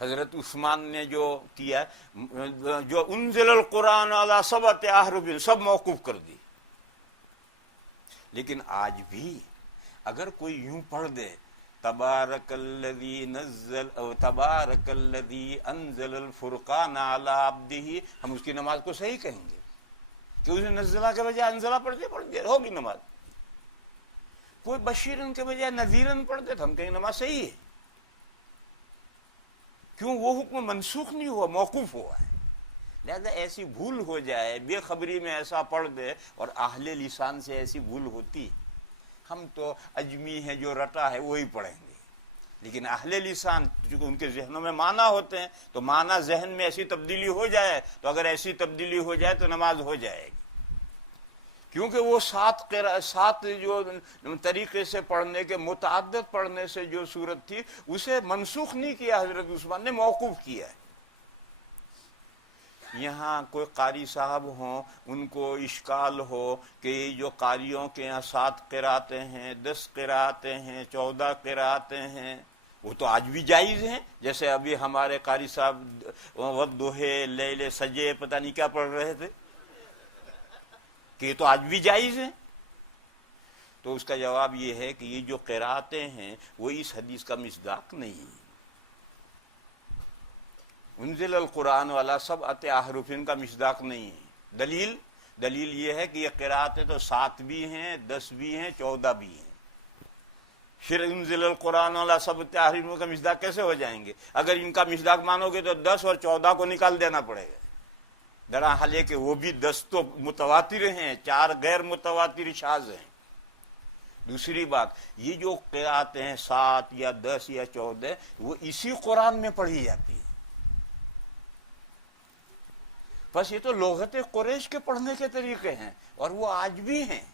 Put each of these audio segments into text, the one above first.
حضرت عثمان نے جو کیا، جو انزل القرآن علی سبعۃ احرف، سب موقوف کر دی. لیکن آج بھی اگر کوئی یوں پڑھ دے تبارک الذی انزل الفرقان علی عبدہ، ہم اس کی نماز کو صحیح کہیں گے کہ اس نے نزلہ کے بجائے انزلہ پڑھ دے ہوگی نماز. کوئی بشیرن کے بجائے نذیرن پڑھ دے تو ہم کہیں نماز صحیح ہے. کیوں؟ وہ حکم منسوخ نہیں ہوا، موقوف ہوا ہے. لہذا ایسی بھول ہو جائے، بے خبری میں ایسا پڑھ دے، اور اہل لسان سے ایسی بھول ہوتی، ہم تو اجمی ہیں جو رٹا ہے وہی پڑھیں گے. لیکن اہل لسان چونکہ ان کے ذہنوں میں معنی ہوتے ہیں، تو معنی ذہن میں ایسی تبدیلی ہو جائے، تو اگر ایسی تبدیلی ہو جائے تو نماز ہو جائے گی. کیونکہ وہ سات جو طریقے سے پڑھنے کے، متعدد پڑھنے سے جو صورت تھی، اسے منسوخ نہیں کیا حضرت عثمان نے، موقوف کیا ہے. یہاں کوئی قاری صاحب ہوں، ان کو اشکال ہو کہ یہ جو قاریوں کے یہاں 7 قراتیں ہیں، 10 قراتیں ہیں، 14 قراتیں ہیں، وہ تو آج بھی جائز ہیں. جیسے ابھی ہمارے قاری صاحب والضحی لیل سجے پتہ نہیں کیا پڑھ رہے تھے، کہ یہ تو آج بھی جائز ہیں. تو اس کا جواب یہ ہے کہ یہ جو قراتیں ہیں وہ اس حدیث کا مصداق نہیں ہے. انزل القرآن والا سبعۃ احرف کا مصداق نہیں ہے. دلیل یہ ہے کہ یہ قراتیں تو 7 بھی ہیں، 10 بھی ہیں، 14 بھی ہیں. پھر انزل القرآن والا سبعۃ احرف کا مصداق کیسے ہو جائیں گے؟ اگر ان کا مصداق مانو گے تو 10 اور 14 کو نکال دینا پڑے گا. درحال ہے کہ وہ بھی 10 تو متواتر ہیں، 4 غیر متواتر شاذ ہیں. دوسری بات، یہ جو قراتیں ہیں 7 یا 10 یا 14، وہ اسی قرآن میں پڑھی جاتی ہے. بس یہ تو لغت قریش کے پڑھنے کے طریقے ہیں، اور وہ آج بھی ہیں.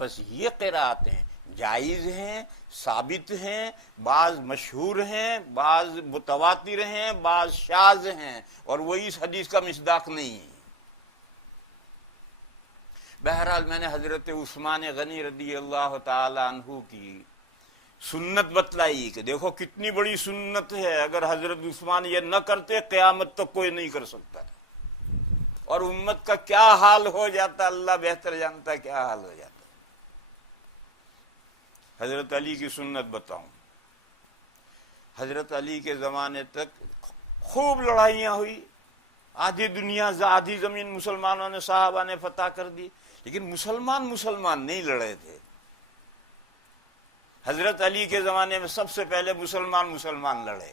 بس یہ قراتیں جائز ہیں، ثابت ہیں، بعض مشہور ہیں، بعض متواتر ہیں، بعض شاذ ہیں، اور وہ اس حدیث کا مصداق نہیں ہے. بہرحال میں نے حضرت عثمان غنی رضی اللہ تعالی عنہ کی سنت بتلائی کہ دیکھو کتنی بڑی سنت ہے، اگر حضرت عثمان یہ نہ کرتے قیامت تک کوئی نہیں کر سکتا. اور امت کا کیا حال ہو جاتا اللہ بہتر جانتا ہے کیا حال ہو جاتا. حضرت علی کی سنت بتاؤں. حضرت علی کے زمانے تک خوب لڑائیاں ہوئی، آدھی دنیا آدھی زمین مسلمانوں نے، صحابہ نے فتح کر دی، لیکن مسلمان نہیں لڑے تھے. حضرت علی کے زمانے میں سب سے پہلے مسلمان لڑے.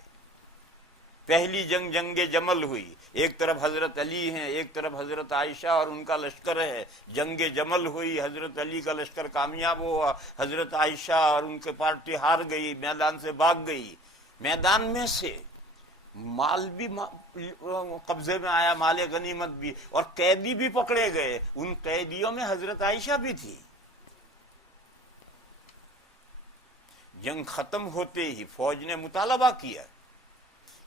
پہلی جنگ جمل ہوئی. ایک طرف حضرت علی ہیں، ایک طرف حضرت عائشہ اور ان کا لشکر ہے. جنگ جمل ہوئی، حضرت علی کا لشکر کامیاب ہوا، حضرت عائشہ اور ان کے پارٹی ہار گئی، میدان سے بھاگ گئی. میدان میں سے مال بھی قبضے میں آیا، مال غنیمت بھی، اور قیدی بھی پکڑے گئے. ان قیدیوں میں حضرت عائشہ بھی تھی. جنگ ختم ہوتے ہی فوج نے مطالبہ کیا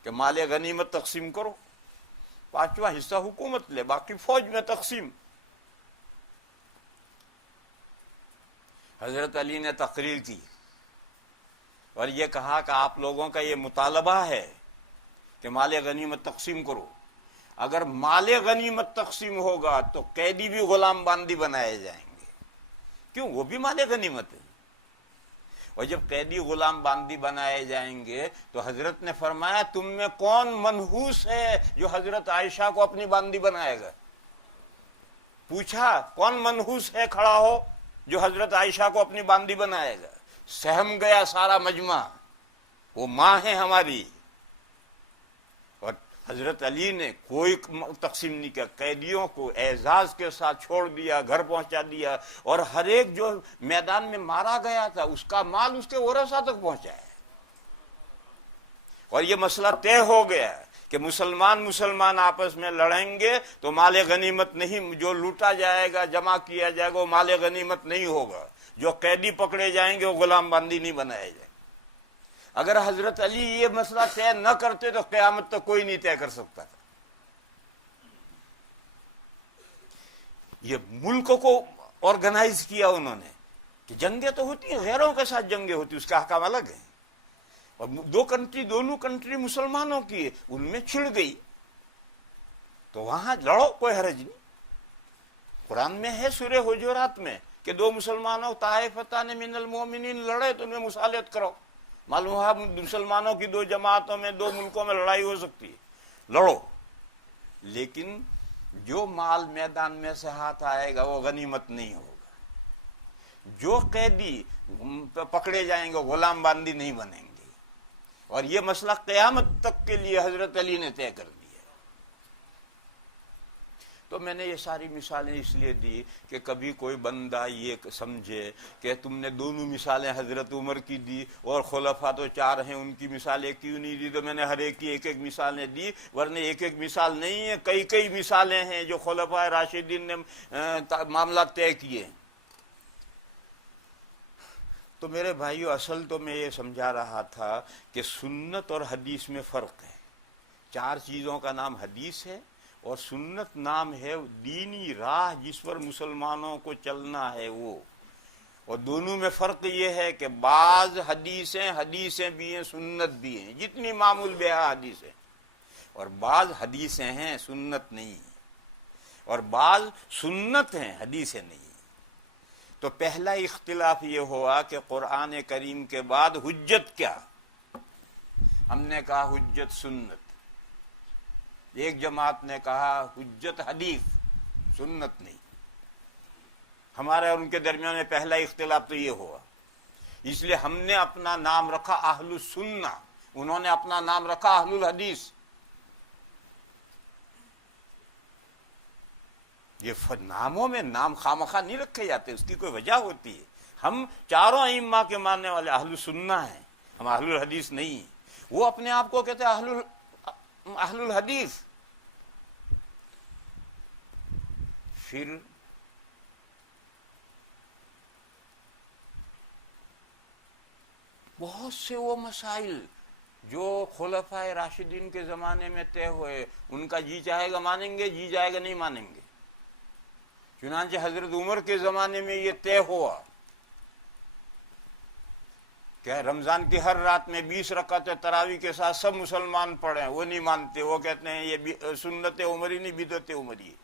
کہ مال غنیمت تقسیم کرو، 5واں حصہ حکومت لے، باقی فوج میں تقسیم. حضرت علی نے تقریر کی اور یہ کہا کہ آپ لوگوں کا یہ مطالبہ ہے کہ مال غنیمت تقسیم کرو. اگر مال غنیمت تقسیم ہوگا تو قیدی بھی غلام باندی بنائے جائیں گے. کیوں؟ وہ بھی مال غنیمت ہے. اور جب قیدی غلام باندی بنائے جائیں گے تو حضرت نے فرمایا تم میں کون منحوس ہے جو حضرت عائشہ کو اپنی باندی بنائے گا؟ پوچھا کون منحوس ہے کھڑا ہو جو حضرت عائشہ کو اپنی باندی بنائے گا؟ سہم گیا سارا مجمع، وہ ماں ہے ہماری. اور حضرت علی نے کوئی تقسیم نہیں کیا، قیدیوں کو اعزاز کے ساتھ چھوڑ دیا، گھر پہنچا دیا، اور ہر ایک جو میدان میں مارا گیا تھا اس کا مال اس کے ورثاء تک پہنچایا. اور یہ مسئلہ طے ہو گیا کہ مسلمان آپس میں لڑیں گے تو مال غنیمت نہیں، جو لوٹا جائے گا جمع کیا جائے گا وہ مال غنیمت نہیں ہوگا. جو قیدی پکڑے جائیں گے وہ غلام باندی نہیں بنائے جائیں. اگر حضرت علی یہ مسئلہ طے نہ کرتے تو قیامت تک کوئی نہیں طے کر سکتا تھا. یہ ملک کو آرگنائز کیا انہوں نے کہ جنگیں تو ہوتی ہیں، غیروں کے ساتھ جنگیں ہوتی، اس کا حکام الگ ہے. اور دونوں کنٹری مسلمانوں کی ہے، ان میں چھڑ گئی تو وہاں لڑو، کوئی حرج نہیں۔ قرآن میں ہے سورہ حجرات میں کہ دو مسلمانوں طائفتان من المؤمنین لڑے تو ان میں مصالحت کرو۔ معلوم ہوا مسلمانوں کی دو جماعتوں میں، دو ملکوں میں لڑائی ہو سکتی ہے، لڑو، لیکن جو مال میدان میں سے ہاتھ آئے گا وہ غنیمت نہیں ہوگا، جو قیدی پکڑے جائیں گے غلام باندی نہیں بنیں گے، اور یہ مسئلہ قیامت تک کے لیے حضرت علی نے طے کر دیا۔ تو میں نے یہ ساری مثالیں اس لیے دی کہ کبھی کوئی بندہ یہ سمجھے کہ تم نے دونوں مثالیں حضرت عمر کی دی اور خلفاء تو چار ہیں ان کی مثالیں کیوں نہیں دی، تو میں نے ہر ایک کی ایک ایک مثالیں دی، ورنہ ایک ایک مثال نہیں ہے، کئی مثالیں ہیں جو خلفاء راشدین نے معاملات طے کیے۔ تو میرے بھائیو، اصل تو میں یہ سمجھا رہا تھا کہ سنت اور حدیث میں فرق ہے۔ چار چیزوں کا نام حدیث ہے اور سنت نام ہے دینی راہ جس پر مسلمانوں کو چلنا ہے وہ، اور دونوں میں فرق یہ ہے کہ بعض حدیثیں بھی ہیں، سنت بھی ہیں، جتنی معمول بہا حدیثیں، اور بعض حدیثیں ہیں سنت نہیں، اور بعض سنت ہیں حدیثیں نہیں۔ تو پہلا اختلاف یہ ہوا کہ قرآن کریم کے بعد حجت کیا؟ ہم نے کہا حجت سنت، ایک جماعت نے کہا حجت حدیث، سنت نہیں۔ ہمارے اور ان کے درمیان میں پہلا اختلاف تو یہ ہوا، اس لیے ہم نے اپنا نام رکھا اہل السنہ، انہوں نے اپنا نام رکھا اہل الحدیث۔ یہ ناموں میں نام خامخواہ نہیں رکھے جاتے، اس کی کوئی وجہ ہوتی ہے۔ ہم چاروں ائمہ کے ماننے والے اہل السنہ ہیں، ہم اہل الحدیث نہیں ہیں۔ وہ اپنے آپ کو کہتے ہیں اہل الحدیث۔ پھر بہت سے وہ مسائل جو خلفاء راشدین کے زمانے میں طے ہوئے، ان کا جی چاہے گا مانیں گے، جی جائے گا نہیں مانیں گے۔ چنانچہ حضرت عمر کے زمانے میں یہ طے ہوا کہ رمضان کی ہر رات میں 20 رکعت تراویح کے ساتھ سب مسلمان پڑھیں، وہ نہیں مانتے، وہ کہتے ہیں یہ سنت عمری نہیں، بدعت عمری،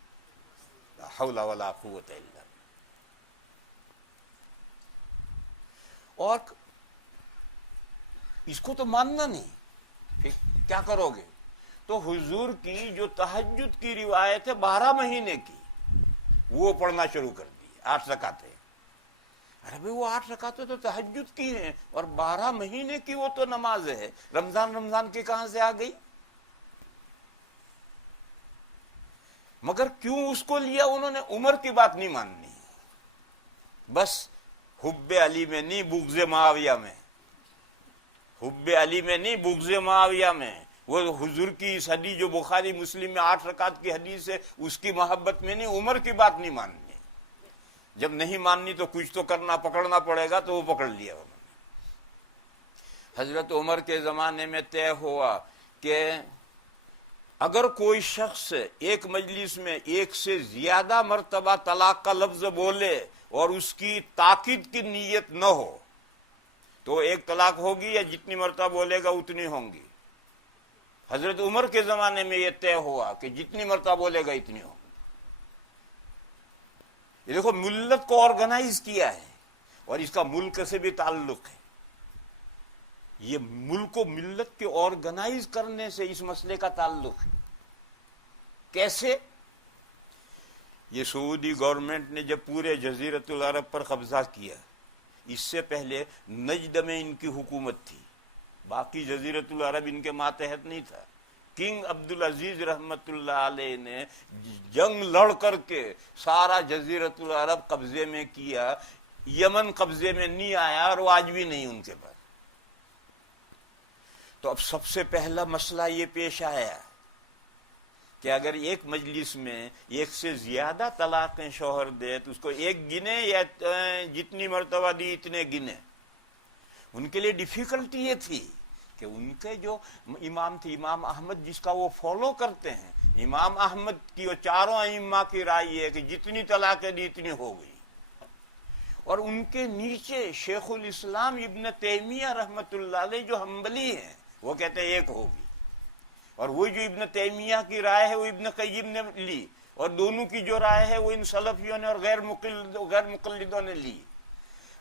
لا حول ولا قوت الا باللہ۔ اور اس کو تو ماننا نہیں، پھر کیا کرو گے؟ تو حضور کی جو تہجد کی روایت ہے 12 مہینے کی، وہ پڑھنا شروع کر دی، 8 رکعتیں۔ ارے بھائی وہ 8 رکعتیں تو تہجد کی ہیں، اور 12 مہینے کی وہ تو نماز ہے، رمضان کی کہاں سے آ گئی؟ مگر کیوں اس کو لیا انہوں نے؟ عمر کی بات نہیں ماننی، بس حب علی میں نہیں، بغض معاویہ میں، حب علی میں نہیں، بغض معاویہ میں۔ وہ حضور کی اس حدیث جو بخاری مسلم میں 8 رکعت کی حدیث ہے، اس کی محبت میں نہیں، عمر کی بات نہیں ماننی۔ جب نہیں ماننی تو کچھ تو کرنا، پکڑنا پڑے گا، تو وہ پکڑ لیا انہوں نے۔ حضرت عمر کے زمانے میں طے ہوا کہ اگر کوئی شخص ایک مجلس میں ایک سے زیادہ مرتبہ طلاق کا لفظ بولے اور اس کی تاکید کی نیت نہ ہو تو ایک طلاق ہوگی، یا جتنی مرتبہ بولے گا اتنی ہوں گی۔ حضرت عمر کے زمانے میں یہ طے ہوا کہ جتنی مرتبہ بولے گا اتنی ہوگی۔ یہ دیکھو ملت کو آرگنائز کیا ہے، اور اس کا ملک سے بھی تعلق ہے۔ یہ ملک و ملت کے آرگنائز کرنے سے اس مسئلے کا تعلق ہے۔ کیسے؟ یہ سعودی گورنمنٹ نے جب پورے جزیرۃ العرب پر قبضہ کیا، اس سے پہلے نجد میں ان کی حکومت تھی، باقی جزیرۃ العرب ان کے ماتحت نہیں تھا۔ کنگ عبدالعزیز رحمت اللہ علیہ نے جنگ لڑ کر کے سارا جزیرۃ العرب قبضے میں کیا، یمن قبضے میں نہیں آیا، اور وہ آج بھی نہیں ان کے پاس۔ تو اب سب سے پہلا مسئلہ یہ پیش آیا کہ اگر ایک مجلس میں ایک سے زیادہ طلاقیں شوہر دے تو اس کو ایک گنے یا جتنی مرتبہ دی اتنے گنے۔ ان کے لیے ڈیفیکلٹی یہ تھی کہ ان کے جو امام تھے، امام احمد، جس کا وہ فالو کرتے ہیں، امام احمد کی اور چاروں ائمہ کی رائے ہے کہ جتنی طلاقیں دی اتنی ہو گئی، اور ان کے نیچے شیخ الاسلام ابن تیمیہ رحمۃ اللہ علیہ جو حنبلی ہیں وہ کہتے ہیں ایک ہوگی، اور وہ جو ابن تیمیہ کی رائے ہے وہ ابن قیم نے لی، اور دونوں کی جو رائے ہے وہ ان سلفیوں نے اور غیر مقلدوں نے لی۔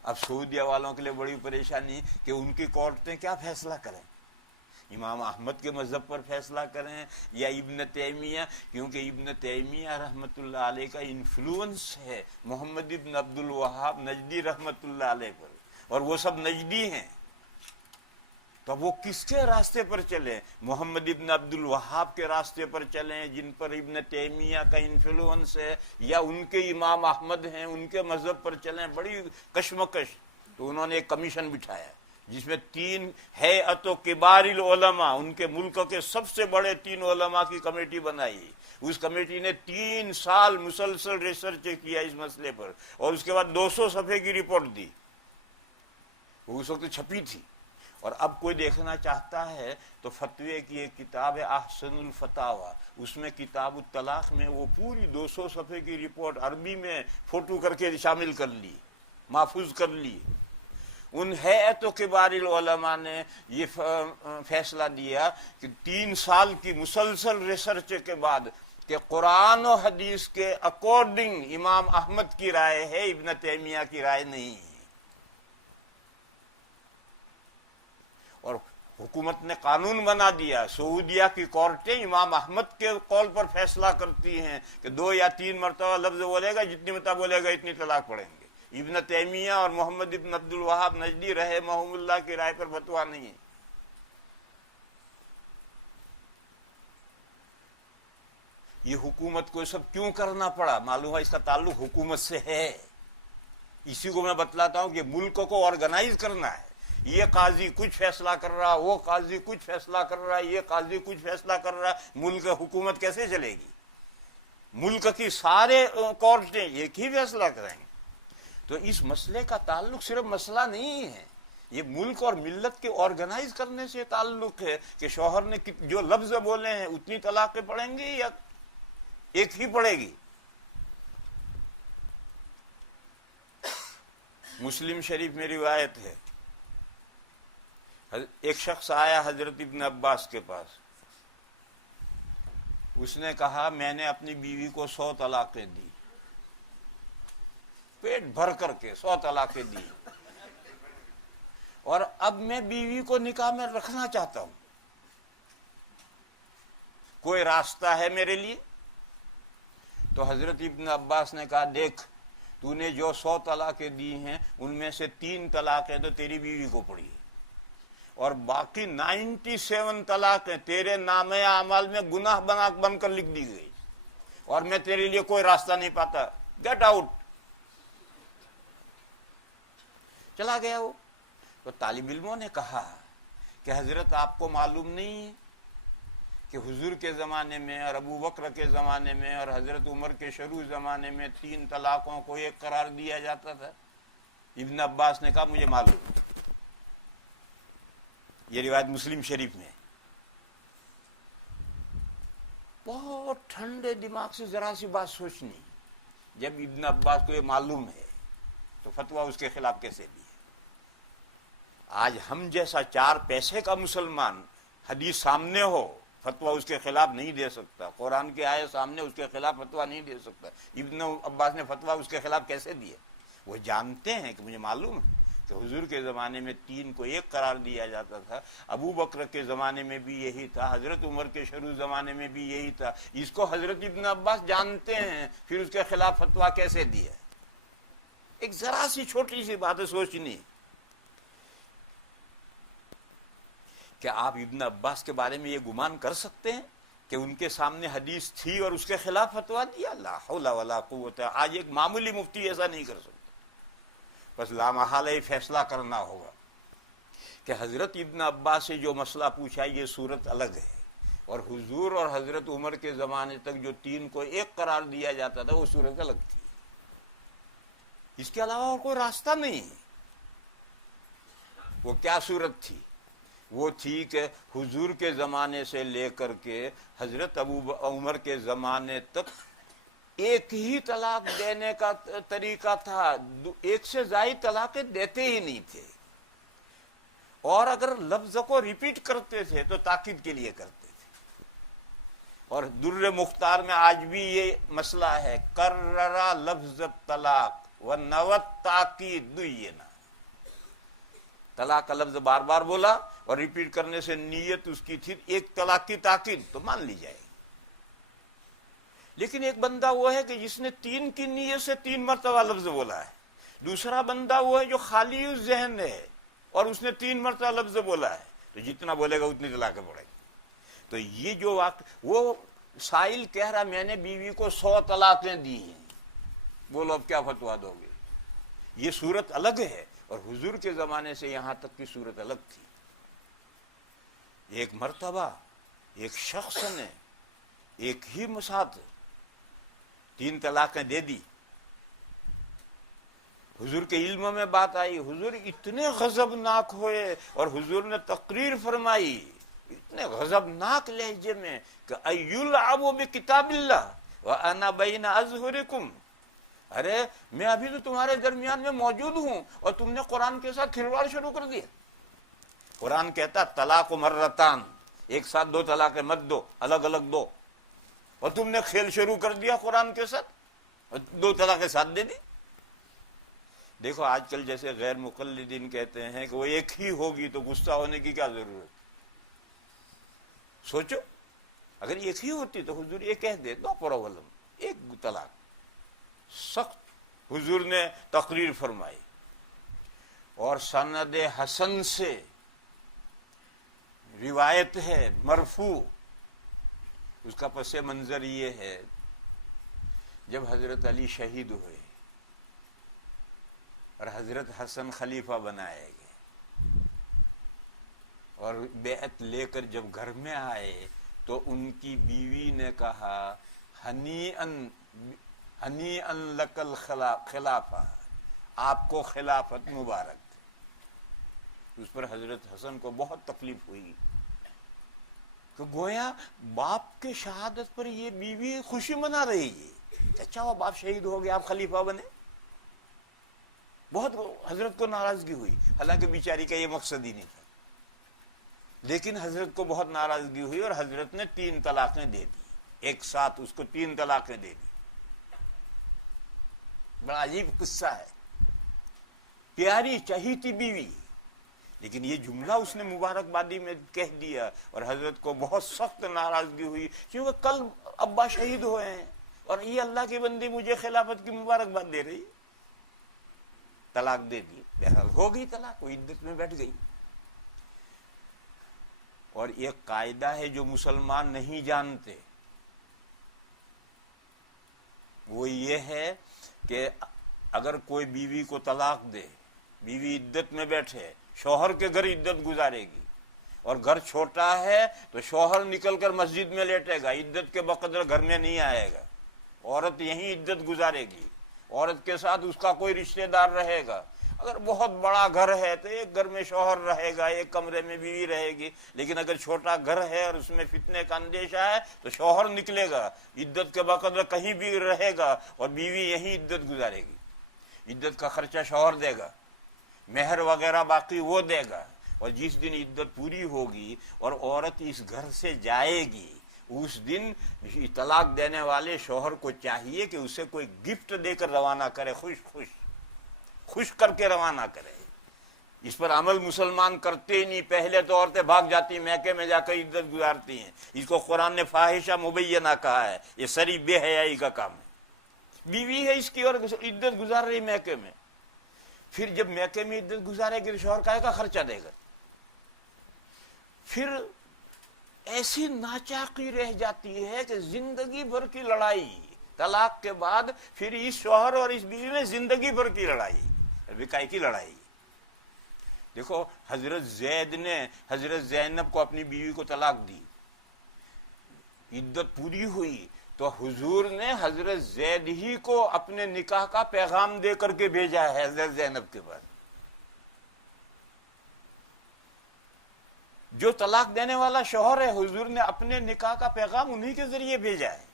اب سعودیہ والوں کے لیے بڑی پریشانی کہ ان کی کورٹیں کیا فیصلہ کریں، امام احمد کے مذہب پر فیصلہ کریں یا ابن تیمیہ، کیونکہ ابن تیمیہ رحمۃ اللہ علیہ کا انفلوئنس ہے محمد ابن عبد الوہاب نجدی رحمۃ اللہ علیہ پر، اور وہ سب نجدی ہیں، تو وہ کس کے راستے پر چلیں؟ محمد ابن عبد الوہاب کے راستے پر چلیں جن پر ابن تیمیہ کا انفلوئنس ہے، یا ان کے امام احمد ہیں ان کے مذہب پر چلیں؟ بڑی کشمکش۔ تو انہوں نے ایک کمیشن بٹھایا جس میں 3 ہیئت و کبار العلماء، ان کے ملک کے سب سے بڑے 3 علماء کی کمیٹی بنائی۔ اس کمیٹی نے 3 سال مسلسل ریسرچ کیا اس مسئلے پر، اور اس کے بعد 200 صفحے کی رپورٹ دی، وہ اس وقت چھپی تھی۔ اور اب کوئی دیکھنا چاہتا ہے تو فتوے کی ایک کتاب ہے احسن الفتاوی، اس میں کتاب الطلاق میں وہ پوری 200 صفحے کی رپورٹ عربی میں فوٹو کر کے شامل کر لی، محفوظ کر لی۔ ان ہیئت و کبار العلماء نے یہ فیصلہ دیا کہ 3 سال کی مسلسل ریسرچ کے بعد کہ قرآن و حدیث کے اکارڈنگ امام احمد کی رائے ہے، ابن تیمیہ کی رائے نہیں۔ اور حکومت نے قانون بنا دیا، سعودیہ کی کورٹیں امام احمد کے قول پر فیصلہ کرتی ہیں کہ 2 یا 3 مرتبہ لفظ بولے گا، جتنی مرتبہ بولے گا اتنی طلاق پڑیں گے۔ ابن تیمیہ اور محمد ابن عبد الوہاب نجدی رحمہم اللہ کی رائے پر فتویٰ نہیں ہے۔ یہ حکومت کو سب کیوں کرنا پڑا؟ معلوم ہے اس کا تعلق حکومت سے ہے۔ اسی کو میں بتلاتا ہوں کہ ملک کو آرگنائز کرنا ہے، یہ قاضی کچھ فیصلہ کر رہا، وہ قاضی کچھ فیصلہ کر رہا، یہ قاضی کچھ فیصلہ کر رہا، ملک حکومت کیسے چلے گی؟ ملک کی سارے کورٹیں ایک ہی فیصلہ کریں گے۔ تو اس مسئلے کا تعلق صرف مسئلہ نہیں ہے، یہ ملک اور ملت کے آرگنائز کرنے سے تعلق ہے کہ شوہر نے جو لفظ بولے ہیں اتنی طلاقیں پڑیں گی یا ایک ہی پڑے گی۔ مسلم شریف میں روایت ہے، ایک شخص آیا حضرت ابن عباس کے پاس، اس نے کہا میں نے اپنی بیوی کو 100 طلاقیں دی، پیٹ بھر کر کے 100 طلاقیں دی، اور اب میں بیوی کو نکاح میں رکھنا چاہتا ہوں، کوئی راستہ ہے میرے لیے؟ تو حضرت ابن عباس نے کہا دیکھ، تو نے جو 100 طلاقیں دی ہیں ان میں سے 3 طلاقیں تو تیری بیوی کو پڑی ہے، اور باقی 97 طلاقیں تیرے نامہ اعمال میں گناہ بن کر لکھ دی گئی، اور میں تیرے لیے کوئی راستہ نہیں پاتا، گیٹ آؤٹ۔ چلا گیا وہ۔ تو طالب علموں نے کہا کہ حضرت آپ کو معلوم نہیں ہے کہ حضور کے زمانے میں اور ابو بکر کے زمانے میں اور حضرت عمر کے شروع زمانے میں 3 طلاقوں کو ایک قرار دیا جاتا تھا؟ ابن عباس نے کہا مجھے معلوم ہے۔ یہ روایت مسلم شریف میں۔ بہت ٹھنڈے دماغ سے ذرا سی بات سوچنی، جب ابن عباس کو یہ معلوم ہے تو فتویٰ اس کے خلاف کیسے دی ہے؟ آج ہم جیسا 4 پیسے کا مسلمان حدیث سامنے ہو فتویٰ اس کے خلاف نہیں دے سکتا، قرآن کی آیت سامنے اس کے خلاف فتویٰ نہیں دے سکتا۔ ابن عباس نے فتویٰ اس کے خلاف کیسے دیا؟ وہ جانتے ہیں کہ مجھے معلوم ہے کہ حضور کے زمانے میں 3 کو ایک قرار دیا جاتا تھا، ابو بکر کے زمانے میں بھی یہی تھا، حضرت عمر کے شروع زمانے میں بھی یہی تھا۔ اس کو حضرت ابن عباس جانتے ہیں، پھر اس کے خلاف فتویٰ کیسے دیا؟ ایک ذرا سی چھوٹی سی بات سوچنی کہ آپ ابن عباس کے بارے میں یہ گمان کر سکتے ہیں کہ ان کے سامنے حدیث تھی اور اس کے خلاف فتویٰ دیا؟ لا حول ولا قوت۔ آج ایک معمولی مفتی ایسا نہیں کر سکتا، بس لامحالہ یہ فیصلہ کرنا ہوگا کہ حضرت ابن عباس سے جو مسئلہ پوچھا یہ صورت الگ ہے، اور حضور اور حضرت عمر کے زمانے تک جو 3 کو ایک قرار دیا جاتا تھا وہ صورت الگ تھی، اس کے علاوہ اور کوئی راستہ نہیں۔ وہ کیا صورت تھی؟ وہ تھی کہ حضور کے زمانے سے لے کر کے حضرت ابو عمر کے زمانے تک ایک ہی طلاق دینے کا طریقہ تھا، ایک سے زائد طلاقیں دیتے ہی نہیں تھے، اور اگر لفظ کو ریپیٹ کرتے تھے تو تاکید کے لیے کرتے تھے۔ اور در مختار میں آج بھی یہ مسئلہ ہے، کررا لفظ طلاق و نوت تاکید دینا، طلاق کا لفظ بار بار بولا اور ریپیٹ کرنے سے نیت اس کی تھی ایک طلاق کی تاکید، تو مان لی جائے گی۔ لیکن ایک بندہ وہ ہے کہ جس نے 3 کی نیت سے 3 مرتبہ لفظ بولا ہے، دوسرا بندہ وہ ہے جو خالی ذہن ہے اور اس نے 3 مرتبہ لفظ بولا ہے، تو جتنا بولے گا اتنی طلاقیں پڑے گی۔ تو یہ جو وہ سائل کہہ رہا میں نے بیوی کو 100 طلاقیں دی ہیں، بولو اب کیا فتویٰ دو گے؟ یہ صورت الگ ہے، اور حضور کے زمانے سے یہاں تک کی صورت الگ تھی۔ ایک مرتبہ ایک شخص نے ایک ہی مسات 3 طلاقیں دے دی، حضور کے علم میں بات آئی، حضور اتنے غضبناک ہوئے اور حضور نے تقریر فرمائی اتنے غضبناک لہجے میں کہ ایلعب بکتاب اللہ وانا بین اظہرکم، ارے میں ابھی تو تمہارے درمیان میں موجود ہوں اور تم نے قرآن کے ساتھ کھلواڑ شروع کر دیا۔ قرآن کہتا طلاق مرتان، ایک ساتھ 2 طلاقیں مت دو، الگ الگ دو، اور تم نے کھیل شروع کر دیا قرآن کے ساتھ اور 2 طلاقیں ساتھ دے دی۔ دیکھو آج کل جیسے غیر مقلدین کہتے ہیں کہ وہ ایک ہی ہوگی تو غصہ ہونے کی کیا ضرورت؟ سوچو اگر ایک ہی ہوتی تو حضور یہ کہہ دے نو پرابلم، ایک طلاق، سخت حضور نے تقریر فرمائی۔ اور سند حسن سے روایت ہے مرفوع، اس کا پس منظر یہ ہے جب حضرت علی شہید ہوئے اور حضرت حسن خلیفہ بنائے گئے اور بیعت لے کر جب گھر میں آئے تو ان کی بیوی نے کہا ہنیئا لک الخلافہ، آپ کو خلافت مبارک۔ اس پر حضرت حسن کو بہت تکلیف ہوئی کہ گویا باپ کے شہادت پر یہ بیوی خوشی منا رہی ہے، چچا وہ باپ شہید ہو گیا آپ خلیفہ بنے، بہت حضرت کو ناراضگی ہوئی، حالانکہ بیچاری کا یہ مقصد ہی نہیں تھا، لیکن حضرت کو بہت ناراضگی ہوئی اور حضرت نے 3 طلاقیں دے دی، ایک ساتھ اس کو 3 طلاقیں دے دی۔ بڑا عجیب قصہ ہے، پیاری چہیتی بیوی، لیکن یہ جملہ اس نے مبارکبادی میں کہہ دیا اور حضرت کو بہت سخت ناراضگی ہوئی، کیونکہ کل ابا شہید ہوئے ہیں اور یہ اللہ کی بندی مجھے خلافت کی مبارکباد دے رہی، طلاق دے دی۔ بہرحال ہو گئی طلاق، وہ عدت میں بیٹھ گئی۔ اور ایک قاعدہ ہے جو مسلمان نہیں جانتے، وہ یہ ہے کہ اگر کوئی بیوی کو طلاق دے، بیوی عدت میں بیٹھے، شوہر کے گھر عدت گزارے گی، اور گھر چھوٹا ہے تو شوہر نکل کر مسجد میں لیٹے گا، عدت کے بقدر گھر میں نہیں آئے گا، عورت یہیں عدت گزارے گی، عورت کے ساتھ اس کا کوئی رشتہ دار رہے گا۔ اگر بہت بڑا گھر ہے تو ایک گھر میں شوہر رہے گا، ایک کمرے میں بیوی رہے گی، لیکن اگر چھوٹا گھر ہے اور اس میں فتنے کا اندیشہ ہے تو شوہر نکلے گا، عدت کے بقدر کہیں بھی رہے گا اور بیوی یہیں عدت گزارے گی، عدت کا خرچہ شوہر دے گا، مہر وغیرہ باقی وہ دے گا، اور جس دن عدت پوری ہوگی اور عورت اس گھر سے جائے گی اس دن طلاق دینے والے شوہر کو چاہیے کہ اسے کوئی گفٹ دے کر روانہ کرے، خوش کر کے روانہ کرے۔ اس پر عمل مسلمان کرتے ہی نہیں، پہلے تو عورتیں بھاگ جاتی ہیں، میکے میں جا کر عدت گزارتی ہیں، اس کو قرآن نے فاحشہ مبینہ کہا ہے، یہ سری بے حیائی کا کام ہے۔ بیوی ہے اس کی اور عدت گزار رہی میکے میں، پھر جب میکے میں عدت گزارے گی تو شوہر کاہے کا خرچہ دے گا؟ پھر ایسی ناچاقی رہ جاتی ہے کہ زندگی بھر کی لڑائی، طلاق کے بعد پھر اس شوہر اور اس بیوی میں زندگی بھر کی لڑائی، بکائی کی لڑائی۔ دیکھو حضرت زید نے حضرت زینب کو اپنی بیوی کو طلاق دی، عدت پوری ہوئی تو حضور نے حضرت زید ہی کو اپنے نکاح کا پیغام دے کر کے بھیجا ہے حضرت زینب کے پاس۔ جو طلاق دینے والا شوہر ہے حضور نے اپنے نکاح کا پیغام انہی کے ذریعے بھیجا ہے۔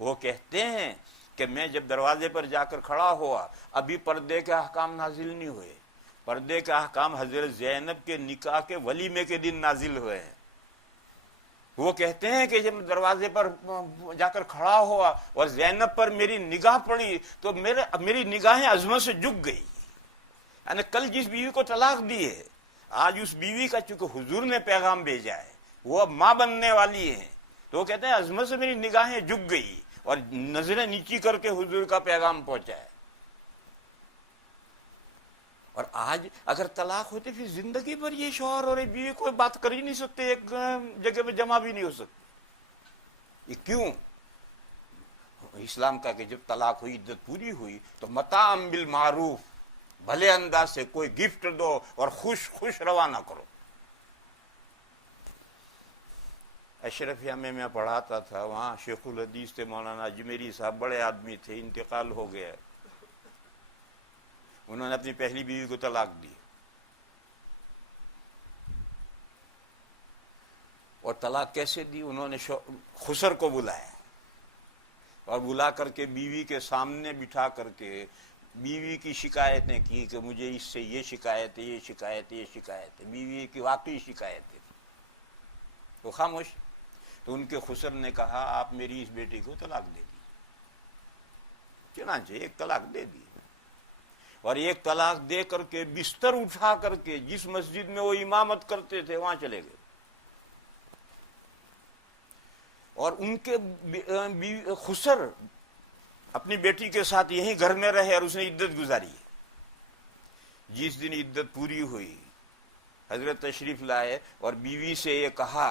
وہ کہتے ہیں کہ میں جب دروازے پر جا کر کھڑا ہوا، ابھی پردے کے احکام نازل نہیں ہوئے، پردے کے احکام حضرت زینب کے نکاح کے ولیمے کے دن نازل ہوئے ہیں۔ وہ کہتے ہیں کہ جب دروازے پر جا کر کھڑا ہوا اور زینب پر میری نگاہ پڑی تو میری نگاہیں عظمت سے جھک گئی، یعنی کل جس بیوی کو طلاق دی ہے، آج اس بیوی کا چونکہ حضور نے پیغام بھیجا ہے، وہ اب ماں بننے والی ہیں، تو وہ کہتے ہیں عظمت سے میری نگاہیں جھک گئی اور نظریں نیچی کر کے حضور کا پیغام پہنچا ہے۔ اور آج اگر طلاق ہوتی پھر زندگی پر یہ شوہر اور یہ بیوی کوئی بات کر ہی نہیں سکتے، ایک جگہ پہ جمع بھی نہیں ہو سکتے۔ یہ کیوں؟ اسلام کا کہ جب طلاق ہوئی، عدت پوری ہوئی تو متاع بالمعروف، بھلے انداز سے کوئی گفٹ دو اور خوش خوش روانہ کرو۔ اشرفیہ میں پڑھاتا تھا، وہاں شیخ الحدیث تھے مولانا اجمیری صاحب، بڑے آدمی تھے، انتقال ہو گیا۔ انہوں نے اپنی پہلی بیوی کو طلاق دی اور طلاق کیسے دی؟ انہوں نے خسر کو بلایا اور بلا کر کے بیوی کے سامنے بٹھا کر کے بیوی کی شکایتیں کی کہ مجھے اس سے یہ شکایت ہے، یہ شکایت ہے، یہ شکایت ہے، بیوی کی واقعی شکایت ہے۔ وہ خاموش۔ تو ان کے خسر نے کہا آپ میری اس بیٹی کو طلاق دے دی۔ چنانچہ ایک طلاق دے دی، اور ایک طلاق دے کر کے بستر اٹھا کر کے جس مسجد میں وہ امامت کرتے تھے وہاں چلے گئے، اور ان کے خسر اپنی بیٹی کے ساتھ یہیں گھر میں رہے اور اس نے عدت گزاری۔ جس دن عدت پوری ہوئی حضرت تشریف لائے اور بیوی سے یہ کہا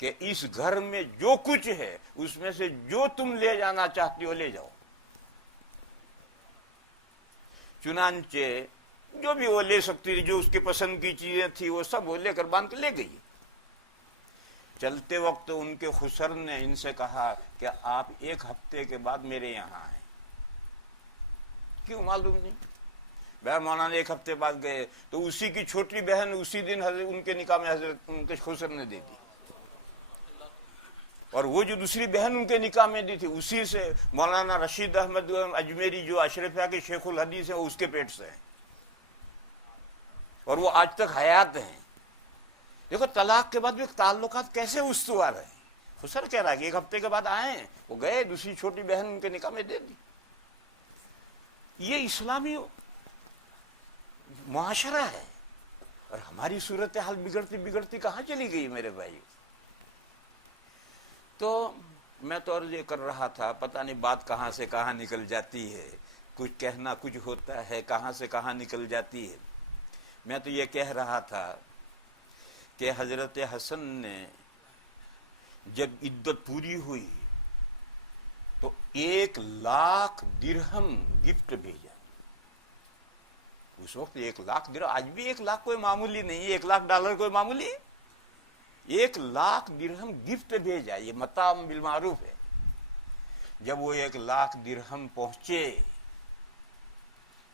کہ اس گھر میں جو کچھ ہے اس میں سے جو تم لے جانا چاہتی ہو لے جاؤ۔ چنانچہ جو بھی وہ لے سکتی تھی، جو اس کی پسند کی چیزیں تھی، وہ سب وہ لے کر باندھ کے لے گئی۔ چلتے وقت ان کے خسر نے ان سے کہا کہ آپ ایک ہفتے کے بعد میرے یہاں آئیں۔ کیوں معلوم نہیں، بہر مولانا ایک ہفتے بعد گئے تو اسی کی چھوٹی بہن اسی دن ان کے نکاح میں حضرت ان کے خسر نے دے دی، اور وہ جو دوسری بہن ان کے نکاح میں دی تھی اسی سے مولانا رشید احمد اجمیری جو اشرفیہ کے شیخ الحدیث ہیں اس کے پیٹ سے ہیں، اور وہ آج تک حیات ہیں۔ دیکھو طلاق کے بعد بھی تعلقات کیسے استوار ہیں۔ خسر کہہ رہا ہے کہ ایک ہفتے کے بعد آئے، وہ گئے، دوسری چھوٹی بہن ان کے نکاح میں دے دی۔ یہ اسلامی معاشرہ ہے، اور ہماری صورتحال بگڑتی بگڑتی کہاں چلی گئی میرے بھائی؟ تو میں تو عرض یہ کر رہا تھا، پتہ نہیں بات کہاں سے کہاں نکل جاتی ہے، کچھ کہنا کچھ ہوتا ہے، کہاں سے کہاں نکل جاتی ہے۔ میں تو یہ کہہ رہا تھا کہ حضرت حسن نے جب عدت پوری ہوئی تو 1,00,000 درہم گفٹ بھیجا۔ اس وقت 1,00,000 درہم، آج بھی 1,00,000 کوئی معمولی نہیں، $1,00,000 کوئی معمولی، 1,00,000 درہم گفٹ بھیجا۔ یہ متاع بالمعروف ہے۔ جب وہ 1,00,000 درہم پہنچے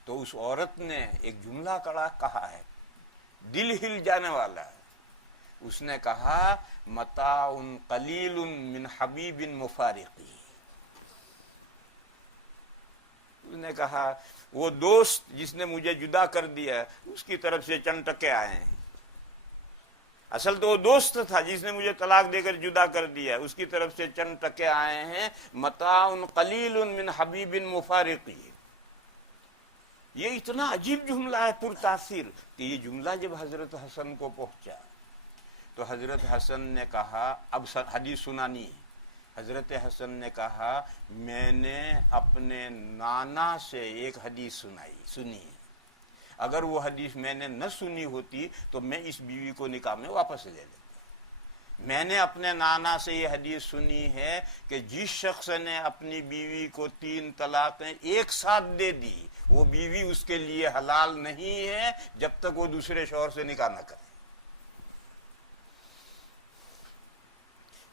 تو اس عورت نے ایک جملہ کہا ہے، دل ہل جانے والا ہے۔ اس نے کہا متاع قلیل من حبیب مفارقی۔ اس نے کہا وہ دوست جس نے مجھے جدا کر دیا اس کی طرف سے چند ٹکے آئے ہیں۔ اصل تو وہ دوست تھا جس نے مجھے طلاق دے کر جدا کر دیا، اس کی طرف سے چند ٹکے آئے ہیں۔ متاع قلیل من حبیب مفارقی۔ یہ اتنا عجیب جملہ ہے، پر تاثیر، کہ یہ جملہ جب حضرت حسن کو پہنچا تو حضرت حسن نے کہا، اب حدیث سنانی، حضرت حسن نے کہا میں نے اپنے نانا سے ایک حدیث سنی ہے، اگر وہ حدیث میں نے نہ سنی ہوتی تو میں اس بیوی کو نکاح میں واپس لے لیتا۔ میں نے اپنے نانا سے یہ حدیث سنی ہے کہ جس شخص نے اپنی بیوی کو 3 طلاقیں ایک ساتھ دے دی وہ بیوی اس کے لیے حلال نہیں ہے جب تک وہ دوسرے شوہر سے نکاح نہ کرے۔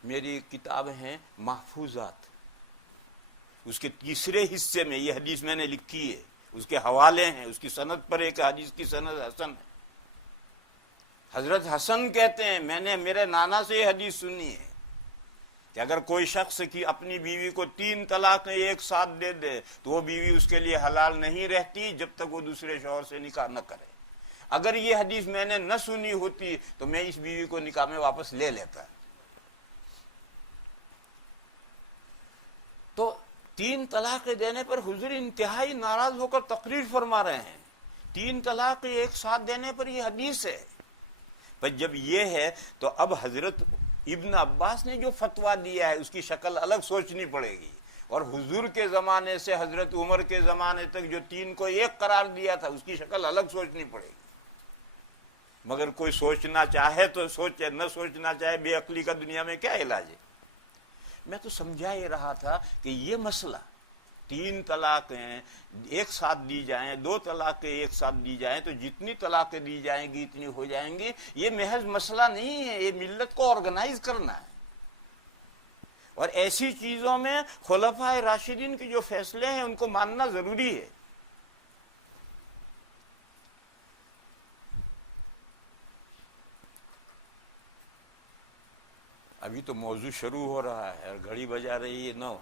میری کتاب ہیں محفوظات، اس کے تیسرے حصے میں یہ حدیث میں نے لکھی ہے، اس کے حوالے ہیں، اس کی سند پر ایک حدیث کی سند حسن ہے۔ حضرت حسن کہتے ہیں میں نے میرے نانا سے یہ حدیث سنی ہے کہ اگر کوئی شخص کی اپنی بیوی کو 3 طلاقیں ایک ساتھ دے دے تو وہ بیوی اس کے لیے حلال نہیں رہتی جب تک وہ دوسرے شوہر سے نکاح نہ کرے. اگر یہ حدیث میں نے نہ سنی ہوتی تو میں اس بیوی کو نکاح میں واپس لے لیتا. تو 3 طلاقیں دینے پر حضور انتہائی ناراض ہو کر تقریر فرما رہے ہیں. 3 طلاقیں ایک ساتھ دینے پر یہ حدیث ہے. پر جب یہ ہے تو اب حضرت ابن عباس نے جو فتویٰ دیا ہے اس کی شکل الگ سوچنی پڑے گی. اور حضور کے زمانے سے حضرت عمر کے زمانے تک جو 3 کو 1 قرار دیا تھا اس کی شکل الگ سوچنی پڑے گی. مگر کوئی سوچنا چاہے تو سوچے، نہ سوچنا چاہے بے عقلی کا دنیا میں کیا علاج ہے. میں تو سمجھا ہی رہا تھا کہ یہ مسئلہ 3 طلاقیں ایک ساتھ دی جائیں، 2 طلاقیں ایک ساتھ دی جائیں تو جتنی طلاقیں دی جائیں گی اتنی ہو جائیں گی. یہ محض مسئلہ نہیں ہے، یہ ملت کو آرگنائز کرنا ہے. اور ایسی چیزوں میں خلفائے راشدین کے جو فیصلے ہیں ان کو ماننا ضروری ہے. ابھی تو موضوع شروع ہو رہا ہے اور گھڑی بجا رہی ہے 9.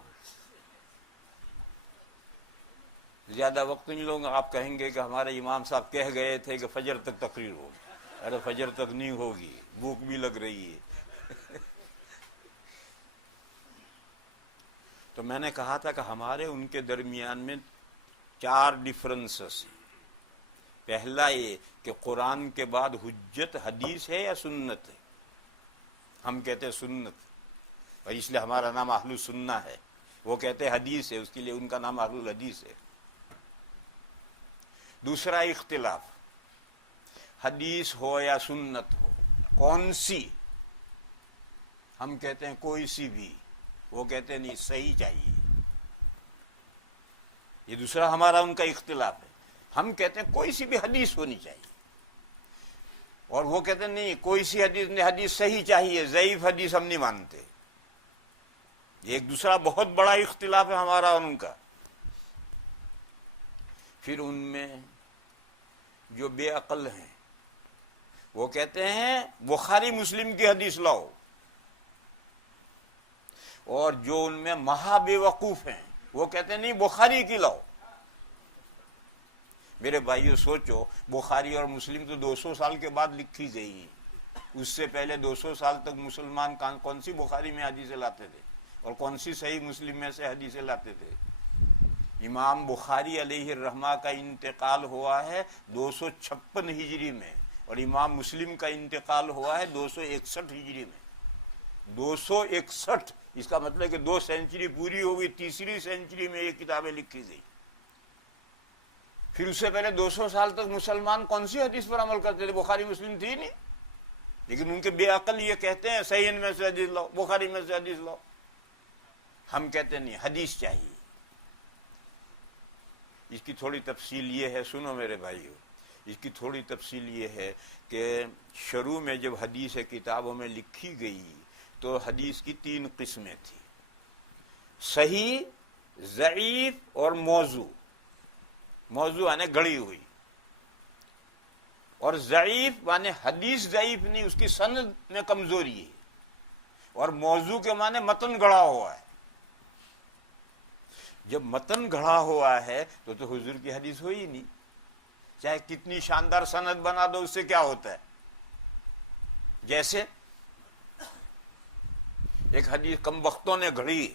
زیادہ وقت نہیں لوں گا. آپ کہیں گے کہ ہمارے امام صاحب کہہ گئے تھے کہ فجر تک تقریر ہوگی. ارے فجر تک نہیں ہوگی، بھوک بھی لگ رہی ہے. تو میں نے کہا تھا کہ ہمارے ان کے درمیان میں 4 ڈیفرنسز ہیں. پہلا یہ کہ قرآن کے بعد حجت حدیث ہے یا سنت ہے. ہم کہتے ہیں سنت اور اس لیے ہمارا نام اہل السنہ ہے. وہ کہتے ہیں حدیث ہے، اس کے لیے ان کا نام اہل الحدیث ہے. دوسرا اختلاف، حدیث ہو یا سنت ہو، کون سی. ہم کہتے ہیں کوئی سی بھی، وہ کہتے ہیں نہیں صحیح چاہیے. یہ دوسرا ہمارا ان کا اختلاف ہے. ہم کہتے ہیں کوئی سی بھی حدیث ہونی چاہیے اور وہ کہتے ہیں نہیں کوئی سی حدیث نہیں، حدیث صحیح چاہیے، ضعیف حدیث ہم نہیں مانتے. یہ ایک دوسرا بہت بڑا اختلاف ہے ہمارا اور ان کا. پھر ان میں جو بے عقل ہیں وہ کہتے ہیں بخاری مسلم کی حدیث لاؤ، اور جو ان میں مہا بے وقوف ہیں وہ کہتے ہیں نہیں بخاری کی لاؤ. میرے بھائیو سوچو، بخاری اور مسلم تو 200 سال کے بعد لکھی گئی. اس سے پہلے 200 سال تک مسلمان کون سی بخاری میں حدیثیں لاتے تھے اور کون سی صحیح مسلم میں سے حدیثیں لاتے تھے. امام بخاری علیہ الرحمہ کا انتقال ہوا ہے 256 ہجری میں اور امام مسلم کا انتقال ہوا ہے 261 ہجری میں. 261، اس کا مطلب ہے کہ 2 سینچری پوری ہو گئی، تیسری سینچری میں یہ کتابیں لکھی گئی. پھر اس سے پہلے 200 سال تک مسلمان کون سی حدیث پر عمل کرتے تھے؟ بخاری مسلم تھی نہیں. لیکن ان کے بے عقل یہ کہتے ہیں صحیح میں سے حدیث لاؤ، بخاری میں سے حدیث لاؤ. ہم کہتے ہیں نہیں حدیث چاہیے. اس کی تھوڑی تفصیل یہ ہے، سنو میرے بھائیو، اس کی تھوڑی تفصیل یہ ہے کہ شروع میں جب حدیث کتابوں میں لکھی گئی تو حدیث کی 3 قسمیں تھیں، صحیح، ضعیف اور موضوع. موضوع یعنی گڑی ہوئی، اور ضعیف معنی حدیث ضعیف نہیں، اس کی سند میں کمزوری ہے، اور موضوع کے معنی متن گڑھا ہوا ہے. جب متن گڑھا ہوا ہے تو حضور کی حدیث ہوئی نہیں. چاہے کتنی شاندار سند بنا دو، اس سے کیا ہوتا ہے؟ جیسے ایک حدیث کم بختوں نے گھڑی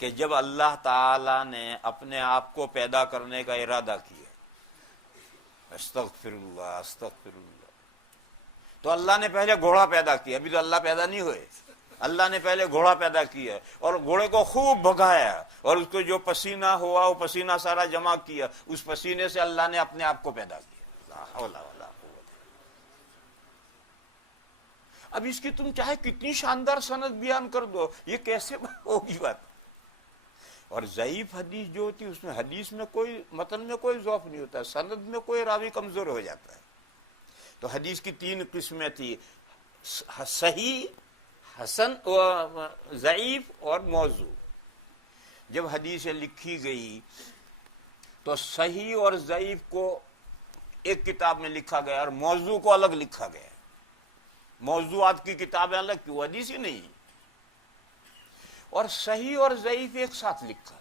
کہ جب اللہ تعالی نے اپنے آپ کو پیدا کرنے کا ارادہ کیا، استغفر اللہ استغفر اللہ، تو اللہ نے پہلے گھوڑا پیدا کیا. ابھی تو اللہ پیدا نہیں ہوئے، اللہ نے پہلے گھوڑا پیدا کیا اور گھوڑے کو خوب بھگایا اور اس کو جو پسینہ ہوا وہ پسینہ سارا جمع کیا. اس پسینے سے اللہ نے اپنے آپ کو پیدا کیا. لا حول ولا قوت. اب اس کی تم چاہے کتنی شاندار سند بیان کر دو، یہ کیسے ہوگی بات؟ اور ضعیف حدیث جو ہوتی ہے اس میں حدیث میں کوئی متن میں کوئی ضعف نہیں ہوتا، سند میں کوئی راوی کمزور ہو جاتا ہے. تو حدیث کی 3 قسمیں تھی، صحیح، حسن، ضعیف اور موضوع. جب حدیثیں لکھی گئی تو صحیح اور ضعیف کو ایک کتاب میں لکھا گیا اور موضوع کو الگ لکھا گیا. موضوعات کی کتابیں الگ کیوں؟ حدیث ہی نہیں. اور صحیح اور ضعیف ایک ساتھ لکھا،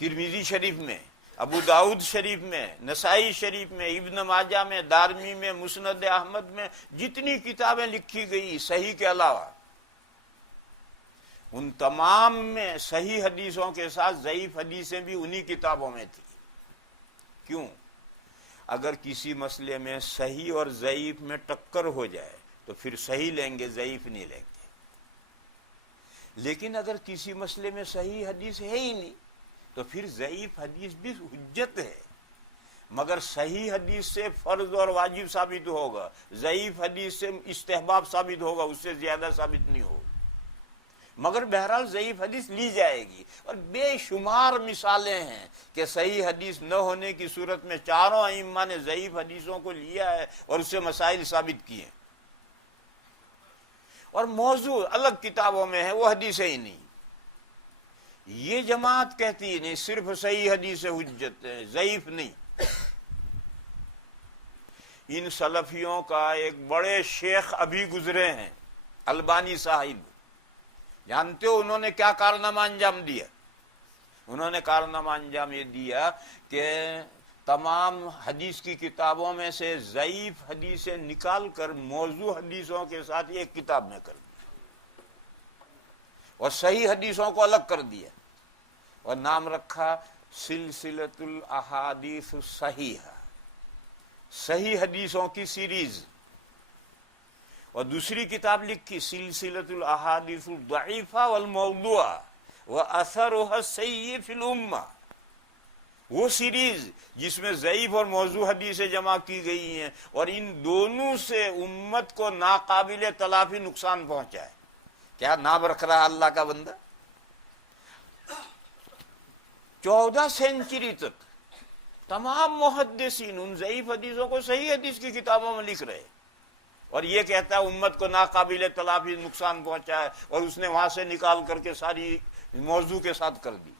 ترمذی شریف میں، ابو داؤد شریف میں، نسائی شریف میں، ابن ماجہ میں، دارمی میں، مسند احمد میں، جتنی کتابیں لکھی گئی صحیح کے علاوہ، ان تمام میں صحیح حدیثوں کے ساتھ ضعیف حدیثیں بھی انہی کتابوں میں تھی۔ کیوں؟ اگر کسی مسئلے میں صحیح اور ضعیف میں ٹکر ہو جائے تو پھر صحیح لیں گے، ضعیف نہیں لیں گے۔ لیکن اگر کسی مسئلے میں صحیح حدیث ہے ہی نہیں تو پھر ضعیف حدیث بھی حجت ہے، مگر صحیح حدیث سے فرض اور واجب ثابت ہوگا، ضعیف حدیث سے استحباب ثابت ہوگا، اس سے زیادہ ثابت نہیں ہوگا، مگر بہرحال ضعیف حدیث لی جائے گی۔ اور بے شمار مثالیں ہیں کہ صحیح حدیث نہ ہونے کی صورت میں چاروں ائمہ نے ضعیف حدیثوں کو لیا ہے اور اس سے مسائل ثابت کیے ہیں، اور موضوع الگ کتابوں میں ہے، وہ حدیث ہی نہیں۔ یہ جماعت کہتی نہیں صرف صحیح حدیث حجت ہے، ضعیف نہیں۔ ان سلفیوں کا ایک بڑے شیخ ابھی گزرے ہیں، البانی صاحب، جانتے ہو انہوں نے کیا کارنامہ انجام دیا؟ انہوں نے کارنامہ انجام یہ دیا کہ تمام حدیث کی کتابوں میں سے ضعیف حدیثیں نکال کر موضوع حدیثوں کے ساتھ ایک کتاب میں کر دیا اور صحیح حدیثوں کو الگ کر دیا، اور نام رکھا سلسلۃ الاحادیث الصحیحہ، صحیح حدیثوں کی سیریز، اور دوسری کتاب لکھی سلسلۃ الاحادیث الضعیفہ والموضوعہ واثرها السیء فی الامہ، وہ سیریز جس میں ضعیف اور موضوع حدیثیں جمع کی گئی ہیں، اور ان دونوں سے امت کو ناقابل تلافی نقصان پہنچا ہے۔ کیا نام رکھ رہا اللہ کا بندہ؟ 14 سینچری تک تمام محدثین ان ضعیف حدیثوں کو صحیح حدیث کی کتابوں میں لکھ رہے، اور یہ کہتا ہے امت کو ناقابل تلافی نقصان پہنچا ہے، اور اس نے وہاں سے نکال کر کے ساری موضوع کے ساتھ کر دی،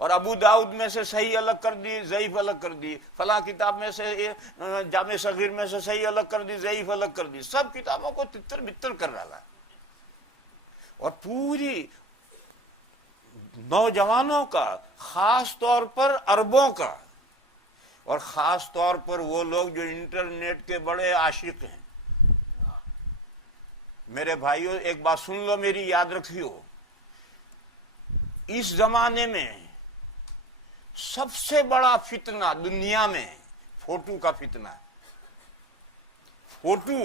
اور ابو داؤد میں سے صحیح الگ کر دی، ضعیف الگ کر دی، فلاں کتاب میں سے جامع صغیر میں سے صحیح الگ کر دی، ضعیف الگ کر دی، سب کتابوں کو تتر بتر کر ڈالا، اور پوری نوجوانوں کا، خاص طور پر عربوں کا، اور خاص طور پر وہ لوگ جو انٹرنیٹ کے بڑے عاشق ہیں۔ میرے بھائیوں ایک بات سن لو، میری یاد رکھیو، اس زمانے میں سب سے بڑا فتنہ دنیا میں فوٹو کا فتنہ ہے۔ فوٹو،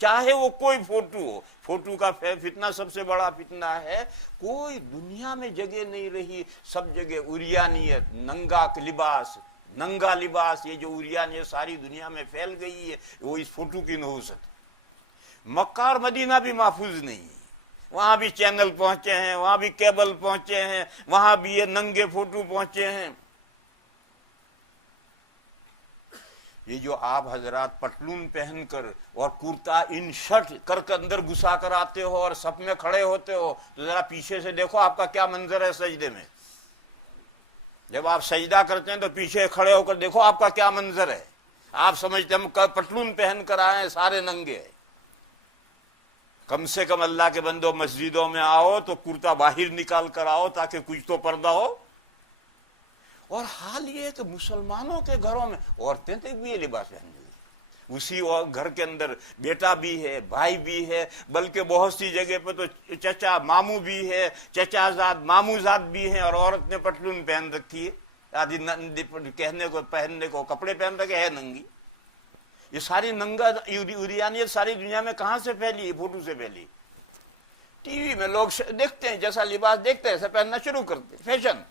چاہے وہ کوئی فوٹو ہو، فوٹو کا فتنہ سب سے بڑا فتنہ ہے۔ کوئی دنیا میں جگہ نہیں رہی، سب جگہ عریانیت، ننگا لباس، ننگا لباس، یہ جو عریانیت ساری دنیا میں پھیل گئی ہے، وہ اس فوٹو کی نحوست۔ مکہ اور مدینہ بھی محفوظ نہیں، وہاں بھی چینل پہنچے ہیں، وہاں بھی کیبل پہنچے ہیں، وہاں بھی یہ ننگے فوٹو پہنچے ہیں۔ یہ جو آپ حضرات پٹلون پہن کر اور کرتا ان شرٹ کر کے اندر گھسا کر آتے ہو اور سب میں کھڑے ہوتے ہو، تو ذرا پیچھے سے دیکھو آپ کا کیا منظر ہے سجدے میں۔ جب آپ سجدہ کرتے ہیں تو پیچھے کھڑے ہو کر دیکھو آپ کا کیا منظر ہے۔ آپ سمجھتے ہم پٹلون پہن کر آئے ہیں، سارے ننگے۔ کم سے کم اللہ کے بندو مسجدوں میں آؤ تو کرتا باہر نکال کر آؤ تاکہ کچھ تو پردہ ہو۔ اور حال یہ ہے کہ مسلمانوں کے گھروں میں عورتیں تو بھی یہ لباس پہن لی، اسی گھر کے اندر بیٹا بھی ہے، بھائی بھی ہے، بلکہ بہت سی جگہ پہ تو چچا ماموں بھی ہے، چچا زاد ماموں زاد بھی ہیں، اور عورت نے پٹلون پہن رکھی ہے، آدھی کہنے کو پہننے کو کپڑے پہن رکھے ہے ننگی۔ یہ ساری ننگا عریانیت ساری دنیا میں کہاں سے پھیلی؟ فوٹو سے پھیلی۔ ٹی وی میں لوگ دیکھتے ہیں، جیسا لباس دیکھتے ہیں ایسا پہننا شروع کرتے، فیشن۔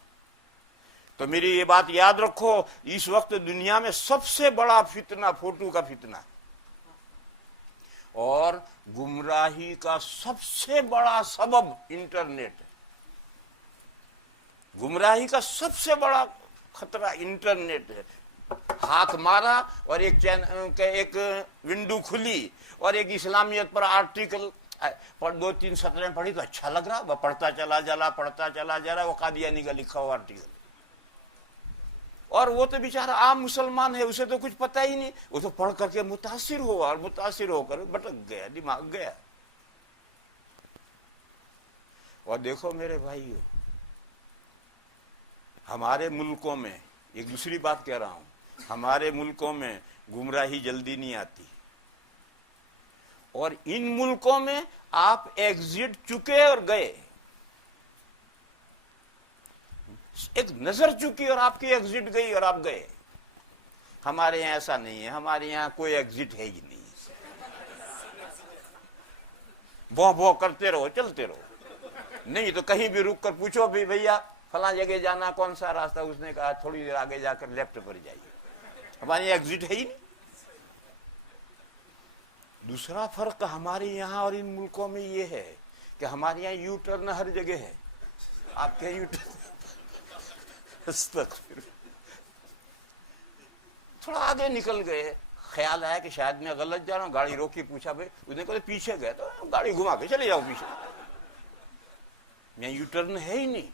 تو میری یہ بات یاد رکھو، اس وقت دنیا میں سب سے بڑا فتنہ فوٹو کا فتنہ، اور گمراہی کا سب سے بڑا سبب انٹرنیٹ ہے۔ گمراہی کا سب سے بڑا خطرہ انٹرنیٹ ہے۔ ہاتھ مارا اور ایک ونڈو کھلی اور ایک اسلامیت پر آرٹیکل پر 2-3 سطریں پڑھی تو اچھا لگ رہا، وہ پڑھتا چلا جا رہا، وہ قادیانی کا لکھا ہوا آرٹیکل، اور وہ تو بیچارہ عام مسلمان ہے، اسے تو کچھ پتہ ہی نہیں، وہ تو پڑھ کر کے متاثر ہوا اور متاثر ہو کر بھٹک گیا، دماغ گیا۔ اور دیکھو میرے بھائیو، ہمارے ملکوں میں، ایک دوسری بات کہہ رہا ہوں، ہمارے ملکوں میں گمراہی جلدی نہیں آتی، اور ان ملکوں میں آپ ایگزٹ چکے اور گئے، ایک نظر چکی اور آپ کی ایگزٹ گئی اور آپ گئے۔ ہمارے یہاں ایسا نہیں ہے، ہمارے یہاں کوئی ایگزٹ ہے ہی نہیں، بو کرتے رہو، چلتے رہو، نہیں تو کہیں بھی رک کر پوچھو بھی بھیا فلاں جگہ جانا کون سا راستہ، اس نے کہا تھوڑی دیر آگے جا کر لیفٹ پر جائیے، ہمارے یہاں ایگزٹ ہے ہی نہیں۔ دوسرا فرق ہمارے یہاں اور ان ملکوں میں یہ ہے کہ ہمارے یہاں یو ٹرن ہر جگہ ہے، آپ کے یو ٹرن تھوڑا آگے نکل گئے، خیال آیا کہ شاید میں غلط جا رہا ہوں، گاڑی روکی، پوچھا بھائی، اس نے کہا پیچھے گئے تو گاڑی گھما کے چلے جاؤ پیچھے، میں یو ٹرن ہے ہی نہیں۔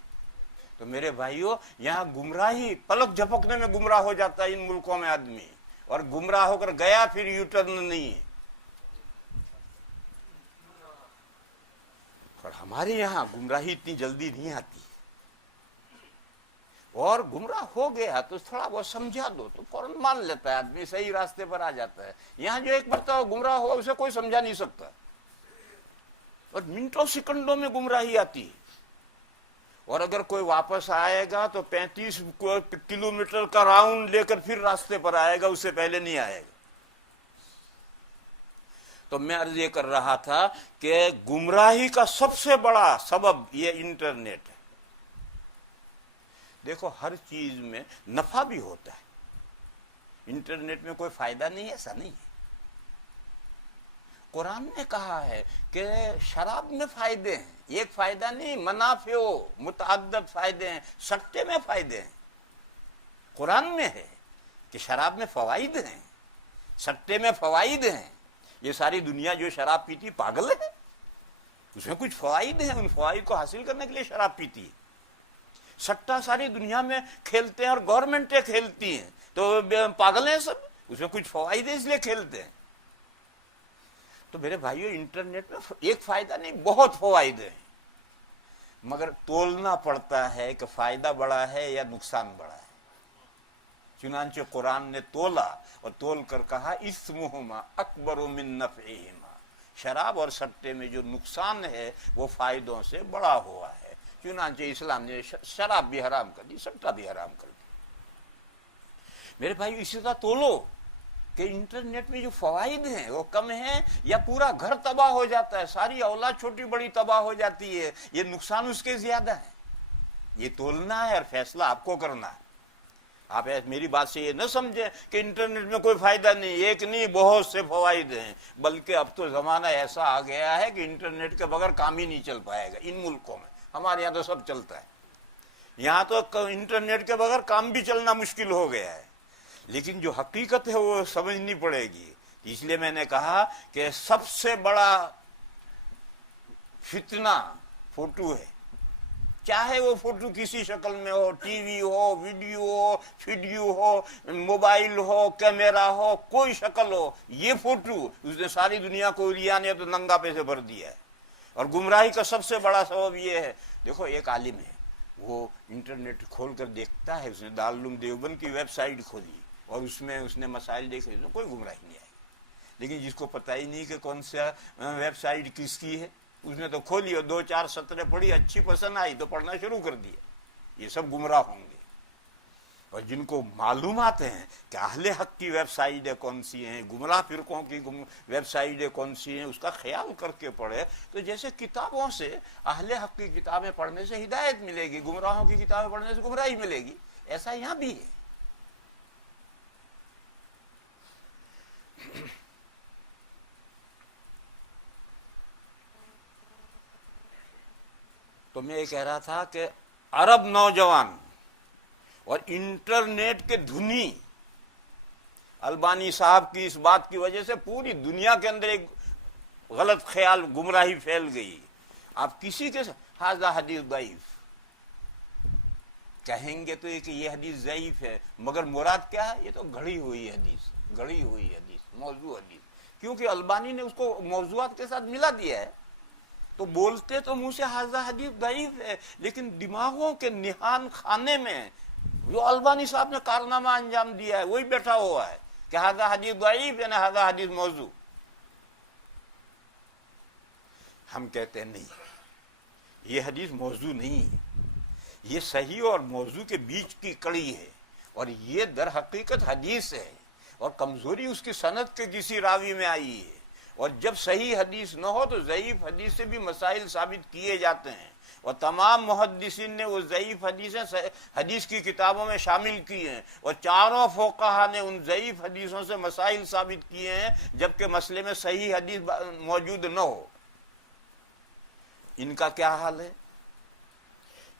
تو میرے بھائیوں، یہاں گمراہی پلک جھپکنے میں گمراہ ہو جاتا ہے ان ملکوں میں آدمی، اور گمراہ ہو کر گیا پھر یو ٹرن نہیں ہے۔ اور ہمارے یہاں گمراہی اتنی جلدی نہیں آتی، اور گمراہ ہو گیا تو تھوڑا بہت سمجھا دو تو فوراً مان لیتا ہے آدمی، صحیح راستے پر آ جاتا ہے۔ یہاں جو ایک مرتبہ گمراہ ہوا اسے کوئی سمجھا نہیں سکتا، اور منٹوں سیکنڈوں میں گمراہی آتی ہے، اور اگر کوئی واپس آئے گا تو 35 کلومیٹر کا راؤنڈ لے کر پھر راستے پر آئے گا، اس سے پہلے نہیں آئے گا۔ تو میں عرض یہ کر رہا تھا کہ گمراہی کا سب سے بڑا سبب یہ انٹرنیٹ ہے۔ دیکھو ہر چیز میں نفع بھی ہوتا ہے، انٹرنیٹ میں کوئی فائدہ نہیں ہے ایسا نہیں ہے۔ قرآن نے کہا ہے کہ شراب میں فائدے ہیں، ایک فائدہ نہیں، منافع متعدد فائدے ہیں، سٹے میں فائدے ہیں۔ قرآن میں ہے کہ شراب میں فوائد ہیں، سٹے میں فوائد ہیں۔ یہ ساری دنیا جو شراب پیتی پاگل ہے، اس میں کچھ فوائد ہیں، ان فوائد کو حاصل کرنے کے لیے شراب پیتی ہے۔ سٹا ساری دنیا میں کھیلتے ہیں اور گورنمنٹیں کھیلتی ہیں، تو پاگل ہیں سب، اس میں کچھ فوائد ہیں اس لیے کھیلتے ہیں۔ تو میرے بھائیو، انٹرنیٹ میں ایک فائدہ نہیں، بہت فوائد ہیں، مگر تولنا پڑتا ہے کہ فائدہ بڑا ہے یا نقصان بڑا ہے۔ چنانچہ قرآن نے تولا اور تول کر کہا اسمہما اکبر من نفعہما، شراب اور سٹے میں جو نقصان ہے وہ فائدوں سے بڑا ہوا ہے۔ چنانچہ اسلام نے شراب بھی حرام کر دی، سٹا بھی حرام کر دی۔ میرے بھائی اسی طرح تولو کہ انٹرنیٹ میں جو فوائد ہیں وہ کم ہیں یا پورا گھر تباہ ہو جاتا ہے، ساری اولاد چھوٹی بڑی تباہ ہو جاتی ہے، یہ نقصان اس کے زیادہ ہے۔ یہ تولنا ہے اور فیصلہ آپ کو کرنا ہے۔ آپ میری بات سے یہ نہ سمجھیں کہ انٹرنیٹ میں کوئی فائدہ نہیں، ایک نہیں بہت سے فوائد ہیں، بلکہ اب تو زمانہ ایسا آ گیا ہے کہ انٹرنیٹ کے بغیر کام ہی نہیں چل پائے گا ان ملکوں میں۔ ہمارے یہاں تو سب چلتا ہے، یہاں تو انٹرنیٹ کے بغیر کام بھی چلنا مشکل ہو گیا ہے، لیکن جو حقیقت ہے وہ سمجھنی پڑے گی۔ اس لیے میں نے کہا کہ سب سے بڑا فتنہ فوٹو ہے، چاہے وہ فوٹو کسی شکل میں ہو، ٹی وی ہو، ویڈیو ہو، موبائل ہو، کیمرہ ہو، کوئی شکل ہو، یہ فوٹو اس نے ساری دنیا کو عریاں نے تو ننگا پہ سے بھر دیا ہے۔ اور گمراہی کا سب سے بڑا سبب یہ ہے، دیکھو ایک عالم ہے، وہ انٹرنیٹ کھول کر دیکھتا ہے، اس نے دارالعلوم دیوبند کی ویب سائٹ کھولی اور اس میں اس نے مسائل دیکھے، اس میں کوئی گمراہی نہیں آئی۔ لیکن جس کو پتہ ہی نہیں کہ کون سا ویب سائٹ کس کی ہے، اس نے تو کھولی اور 2-4 سطریں پڑھی، اچھی پسند آئی تو پڑھنا شروع کر دیا۔ یہ سب گمراہ ہوں گے۔ اور جن کو معلومات ہیں کہ اہل حق کی ویب سائٹیں کون سی ہیں، گمراہ فرقوں کی ویب سائٹیں کون سی ہیں، اس کا خیال کر کے پڑھے، تو جیسے کتابوں سے اہل حق کی کتابیں پڑھنے سے ہدایت ملے گی، گمراہوں کی کتابیں پڑھنے سے گمراہی ملے گی، ایسا یہاں بھی ہے۔ تو میں یہ کہہ رہا تھا کہ عرب نوجوان اور انٹرنیٹ کے دھنی، البانی صاحب کی اس بات کی وجہ سے پوری دنیا کے اندر ایک غلط خیال، گمراہی پھیل گئی۔ آپ کسی کے ھذا حدیث ضعیف کہیں گے تو یہ حدیث ضعیف ہے، مگر مراد کیا ہے؟ یہ تو گھڑی ہوئی حدیث، موضوع حدیث، کیونکہ البانی نے اس کو موضوعات کے ساتھ ملا دیا ہے۔ تو بولتے تو منہ سے ھذا حدیث ضعیف ہے، لیکن دماغوں کے نہان خانے میں جو البانی صاحب نے کارنامہ انجام دیا ہے وہی بیٹھا ہوا ہے کہ ھذا حدیث ضعیف یعنی ھذا حدیث موضوع۔ ہم کہتے ہیں نہیں، یہ حدیث موضوع نہیں ہے، یہ صحیح اور موضوع کے بیچ کی کڑی ہے، اور یہ در حقیقت حدیث ہے، اور کمزوری اس کی سند کے کسی راوی میں آئی ہے، اور جب صحیح حدیث نہ ہو تو ضعیف حدیث سے بھی مسائل ثابت کیے جاتے ہیں، اور تمام محدثین نے وہ ضعیف حدیثیں حدیث کی کتابوں میں شامل کی ہیں، اور چاروں فقہا نے ان ضعیف حدیثوں سے مسائل ثابت کیے ہیں جبکہ مسئلے میں صحیح حدیث موجود نہ ہو۔ ان کا کیا حال ہے؟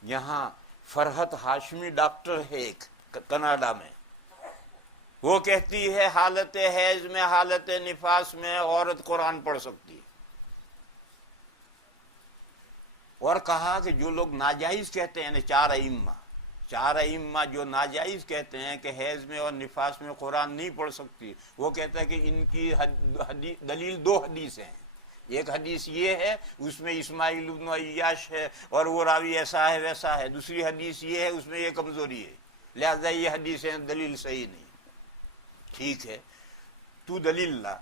یہاں فرحت ہاشمی ڈاکٹر ہے ایک کینیڈا میں، وہ کہتی ہے حالت حیض میں، حالت نفاس میں عورت قرآن پڑھ سکتی ہے، اور کہا کہ جو لوگ ناجائز کہتے ہیں، چار ائمہ جو ناجائز کہتے ہیں کہ حیض میں اور نفاس میں قرآن نہیں پڑھ سکتی، وہ کہتا ہے کہ ان کی دلیل دو حدیث ہیں، ایک حدیث یہ ہے اس میں اسماعیل بن عیاش ہے اور وہ راوی ایسا ہے ویسا ہے، دوسری حدیث یہ ہے اس میں یہ کمزوری ہے، لہذا یہ حدیثیں دلیل صحیح نہیں۔ ٹھیک ہے، تو دلیل لا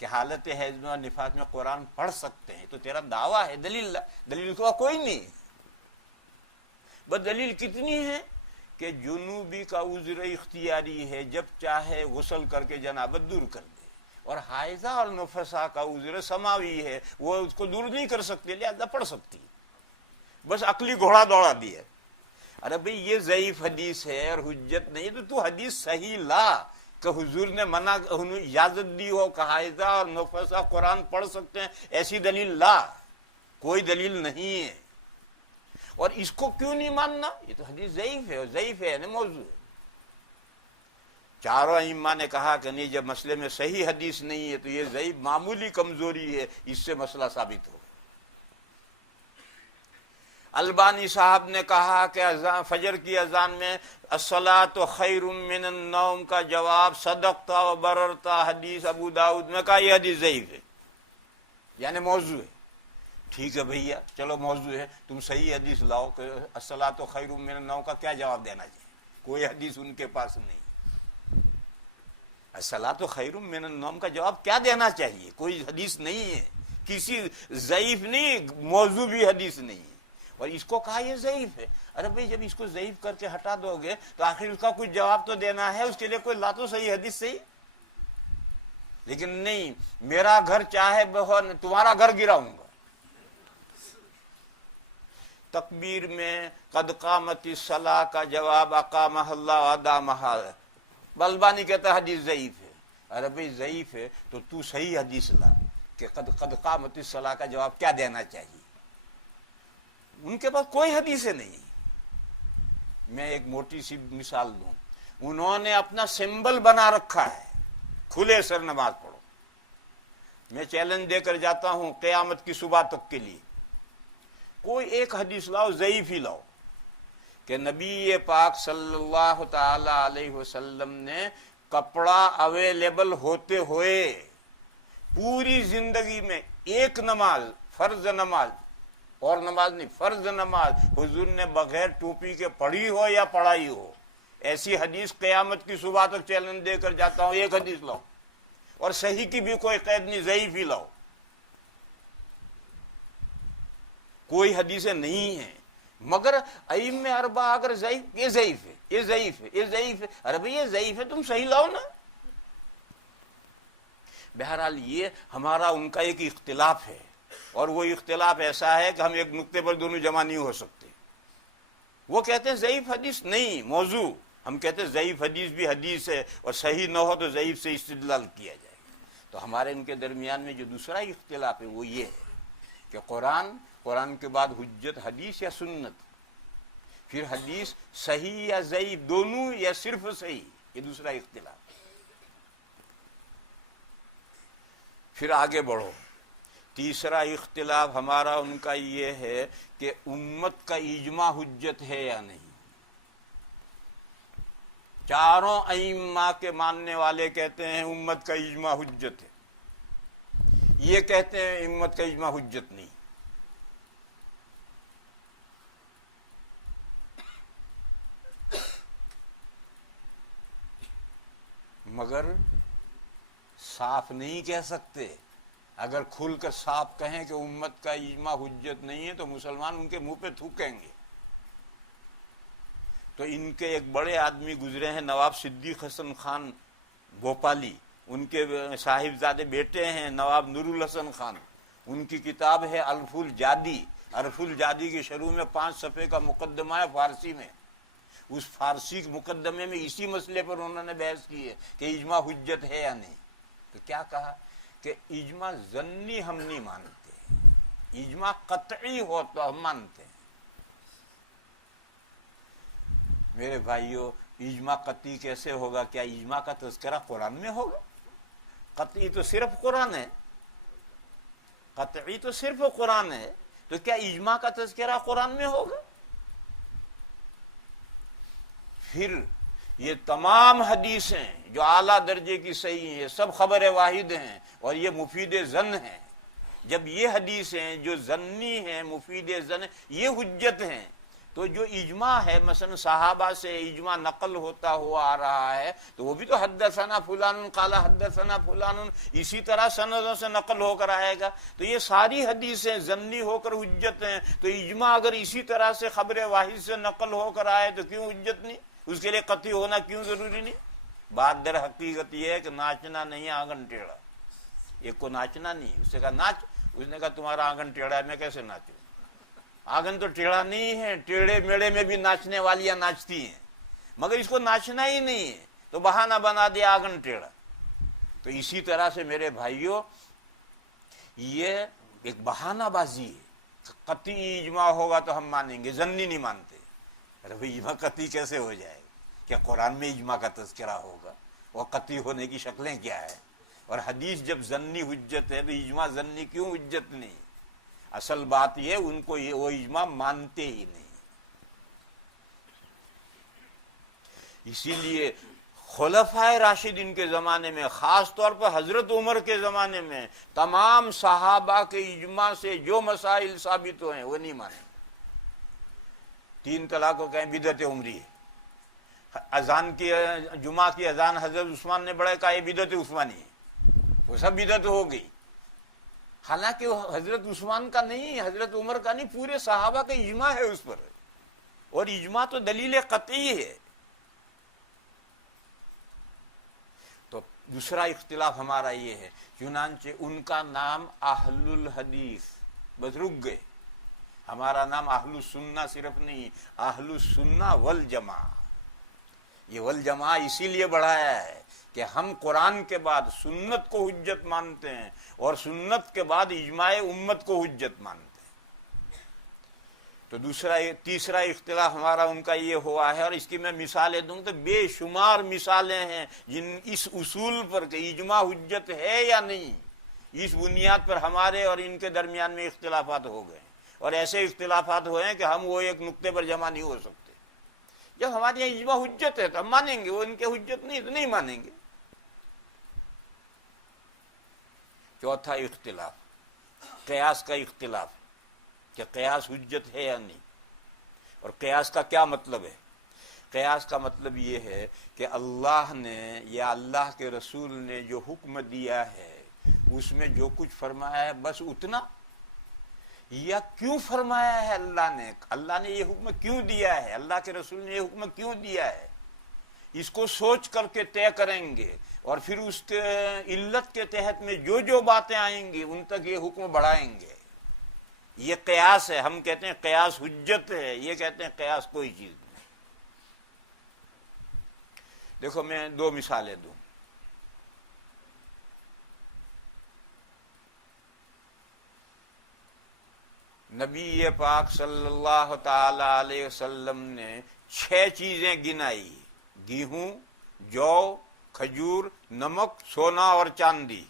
کہ حالت حیض میں اور نفاس میں قرآن پڑھ سکتے ہیں، تو تیرا دعویٰ ہے، دلیل لا۔ دلیل کو کوئی نہیں، بس دلیل کتنی ہے کہ جنوبی کا عذر اختیاری ہے، جب چاہے غسل کر کے جنابت دور کر دے، اور حائضہ اور نفسا کا عذر سماوی ہے، وہ اس کو دور نہیں کر سکتے، لہذا پڑھ سکتی، بس عقلی گھوڑا دوڑا دیا۔ ارے بھئی یہ ضعیف حدیث ہے اور حجت نہیں، تو حدیث صحیح لا کہ حضور نے منع اجازت دی ہو کہ حائضہ اور نفسا قرآن پڑھ سکتے ہیں، ایسی دلیل لا، کوئی دلیل نہیں ہے۔ اور اس کو کیوں نہیں ماننا؟ یہ تو حدیث ضعیف ہے، اور ضعیف ہے یعنی موضوع ہے۔ چاروں ائمہ نے کہا کہ نہیں، جب مسئلے میں صحیح حدیث نہیں ہے تو یہ ضعیف معمولی کمزوری ہے، اس سے مسئلہ ثابت ہو۔ البانی صاحب نے کہا کہ فجر کی اذان میں الصلاۃ خیر من النوم کا جواب صدقت و بررت، حدیث ابو داؤد میں، کہا یہ حدیث ضعیف ہے یعنی موضوع ہے۔ ٹھیک ہے بھیا، چلو موضوع ہے، تم صحیح حدیث لاؤ کہ الصلاۃ خیر من النوم کا کیا جواب دینا چاہیے؟ کوئی حدیث ان کے پاس نہیں۔ الصلاۃ خیر من النوم کا جواب کیا دینا چاہیے؟ کوئی حدیث نہیں ہے، کسی ضعیف نہیں، موضوع بھی حدیث نہیں ہے، اور اس کو کہا یہ ضعیف ہے۔ ارے بھئی جب اس کو ضعیف کر کے ہٹا دو گے تو آخر اس کا کچھ جواب تو دینا ہے، اس کے لیے کوئی لا تو صحیح حدیث صحیح۔ لیکن نہیں، میرا گھر چاہے تمہارا گھر گراؤں گا، تکبیر میں قد قامت الصلاۃ کا جواب اقامہ اللہ ادامہا، البانی کہتا ہے حدیث ضعیف ہے۔ ارے بھئی ضعیف ہے تو صحیح حدیث لا کہ قد قامت الصلاۃ کا جواب کیا دینا چاہیے۔ ان کے پاس کوئی حدیث نہیں۔ میں ایک موٹی سی مثال دوں، انہوں نے اپنا سمبل بنا رکھا ہے کھلے سر نماز پڑھو۔ میں چیلنج دے کر جاتا ہوں قیامت کی صبح تک کے لیے، کوئی ایک حدیث لاؤ، ضعیف ہی لاؤ، کہ نبی پاک صلی اللہ تعالی علیہ وسلم نے کپڑا اویلیبل ہوتے ہوئے پوری زندگی میں ایک نماز، فرض نماز، اور نماز نہیں، فرض نماز حضور نے بغیر ٹوپی کے پڑھی ہو یا پڑھائی ہو، ایسی حدیث قیامت کی صبح تک چیلنج دے کر جاتا ہوں، ایک حدیث لاؤ، اور صحیح کی بھی کوئی قید نہیں، ضعیف ہی لاؤ۔ کوئی حدیثیں نہیں ہیں، مگر ائمہ اربعہ اگر ضعیف، یہ ضعیف ہے، یہ ضعیف ہے، یہ ضعیف ہے، ارے بھئی یہ ضعیف ہے، تم صحیح لاؤ نا۔ بہرحال یہ ہمارا ان کا ایک اختلاف ہے، اور وہ اختلاف ایسا ہے کہ ہم ایک نقطے پر دونوں جمع نہیں ہو سکتے۔ وہ کہتے ہیں ضعیف حدیث نہیں، موضوع، ہم کہتے ہیں ضعیف حدیث بھی حدیث ہے، اور صحیح نہ ہو تو ضعیف سے استدلال کیا جائے گا۔ تو ہمارے ان کے درمیان میں جو دوسرا اختلاف ہے وہ یہ ہے کہ قرآن کے بعد حجت حدیث یا سنت، پھر حدیث صحیح یا ضعیف، دونوں یا صرف صحیح، یہ دوسرا اختلاف۔ پھر آگے بڑھو، تیسرا اختلاف ہمارا ان کا یہ ہے کہ امت کا اجماع حجت ہے یا نہیں۔ چاروں ائمہ کے ماننے والے کہتے ہیں امت کا اجماع حجت ہے، یہ کہتے ہیں امت کا اجماع حجت نہیں۔ مگر صاف نہیں کہہ سکتے. اگر کھل کر صاف کہیں کہ امت کا اجماع حجت نہیں ہے تو مسلمان ان کے منہ پہ تھوکیں گے. تو ان کے ایک بڑے آدمی گزرے ہیں نواب صدیق حسن خان بھوپالی، ان کے صاحبزادے بیٹے ہیں نواب نور الحسن خان. ان کی کتاب ہے الف الجادی. الف الجادی کے شروع میں 5 صفحے کا مقدمہ ہے فارسی میں. اس فارسی مقدمے میں اسی مسئلے پر انہوں نے بحث کی ہے کہ اجماع حجت ہے یا نہیں. تو کیا کہا کہ اجماع ظنی ہم نہیں مانتے، اجماع قطعی ہو تو ہم مانتے ہیں. میرے بھائیوں، اجماع قطعی کیسے ہوگا؟ کیا اجماع کا تذکرہ قرآن میں ہوگا؟ قطعی تو صرف قرآن ہے، قطعی تو صرف قرآن ہے، تو کیا اجماع کا تذکرہ قرآن میں ہوگا؟ پھر یہ تمام حدیثیں جو اعلیٰ درجے کی صحیح ہیں سب خبر واحد ہیں اور یہ مفید ظن ہیں. جب یہ حدیثیں جو ظنی ہیں مفید ظن یہ حجت ہیں، تو جو اجماع ہے مثلا صحابہ سے اجماع نقل ہوتا ہوا آ رہا ہے تو وہ بھی تو حدثنا فلان قال حدثنا فلان اسی طرح سندوں سے نقل ہو کر آئے گا. تو یہ ساری حدیثیں ظنی ہو کر حجت ہیں، تو اجماع اگر اسی طرح سے خبر واحد سے نقل ہو کر آئے تو کیوں حجت نہیں؟ اس کے لیے قطعی ہونا کیوں ضروری نہیں؟ بات در حقیقت یہ ہے کہ ناچنا نہیں آنگن ٹیڑھا. ایک کو ناچنا نہیں، اس سے کہا ناچ، اس نے کہا تمہارا آنگن ٹیڑھا ہے میں کیسے ناچوں؟ آنگن تو ٹیڑھا نہیں ہے، ٹیڑھے میڑے میں بھی ناچنے والیاں ناچتی ہیں، مگر اس کو ناچنا ہی نہیں ہے تو بہانہ بنا دیا آنگن ٹیڑھا. تو اسی طرح سے میرے بھائیوں یہ ایک بہانہ بازی ہے. قطعی اجماع ہوگا تو ہم مانیں گے، ظنی نہیں مانتے. ارے بھائی اجماع قطعی کیسے ہو جائے؟ کیا قرآن میں اجماع کا تذکرہ ہوگا؟ اور قطعی ہونے کی شکلیں کیا ہے؟ اور حدیث جب ظنی حجت ہے تو اجماع ظنی کیوں حجت نہیں؟ اصل بات یہ ان کو وہ اجماع مانتے ہی نہیں. اسی لیے خلفائے راشدین کے زمانے میں، خاص طور پر حضرت عمر کے زمانے میں، تمام صحابہ کے اجماع سے جو مسائل ثابت ہوئے ہیں وہ نہیں مانے. 3 طلاق کو کہیں بدعت عمری ہے. اذان کی جمعہ کی اذان حضرت عثمان نے بڑے کہا یہ بدعت عثمانی ہے، وہ سب بدعت ہو گئی. حالانکہ وہ حضرت عثمان کا نہیں، حضرت عمر کا نہیں، پورے صحابہ کا اجماع ہے اس پر. اور اجماع تو دلیل قطعی ہے. تو دوسرا اختلاف ہمارا یہ ہے، چنانچہ ان کا نام اہل الحدیث، بس رک گئے. ہمارا نام اہل السنہ صرف نہیں، اہل السنہ والجماع. یہ والجماع اسی لیے بڑھایا ہے کہ ہم قرآن کے بعد سنت کو حجت مانتے ہیں اور سنت کے بعد اجماع امت کو حجت مانتے ہیں. تو تیسرا اختلاف ہمارا ان کا یہ ہوا ہے، اور اس کی میں مثالیں دوں تو بے شمار مثالیں ہیں جن اس اصول پر کہ اجماع حجت ہے یا نہیں، اس بنیاد پر ہمارے اور ان کے درمیان میں اختلافات ہو گئے. اور ایسے اختلافات ہوئے ہیں کہ ہم وہ ایک نقطے پر جمع نہیں ہو سکتے. جب ہمارے یہاں اجماع حجت ہے تو ہم مانیں گے، وہ ان کے حجت نہیں تو نہیں مانیں گے. چوتھا اختلاف قیاس کا اختلاف، کہ قیاس حجت ہے یا نہیں. اور قیاس کا کیا مطلب ہے؟ قیاس کا مطلب یہ ہے کہ اللہ نے یا اللہ کے رسول نے جو حکم دیا ہے اس میں جو کچھ فرمایا ہے بس اتنا، یا کیوں فرمایا ہے اللہ نے یہ حکم کیوں دیا ہے، اللہ کے رسول نے یہ حکم کیوں دیا ہے، اس کو سوچ کر کے طے کریں گے. اور پھر اس کے علت کے تحت میں جو جو باتیں آئیں گی ان تک یہ حکم بڑھائیں گے. یہ قیاس ہے. ہم کہتے ہیں قیاس حجت ہے، یہ کہتے ہیں قیاس کوئی چیز نہیں. دیکھو میں 2 مثالیں دوں. نبی پاک صلی اللہ تعالی علیہ وسلم نے 6 چیزیں گنائی: گیہوں، جو، کھجور، نمک، سونا اور چاندی.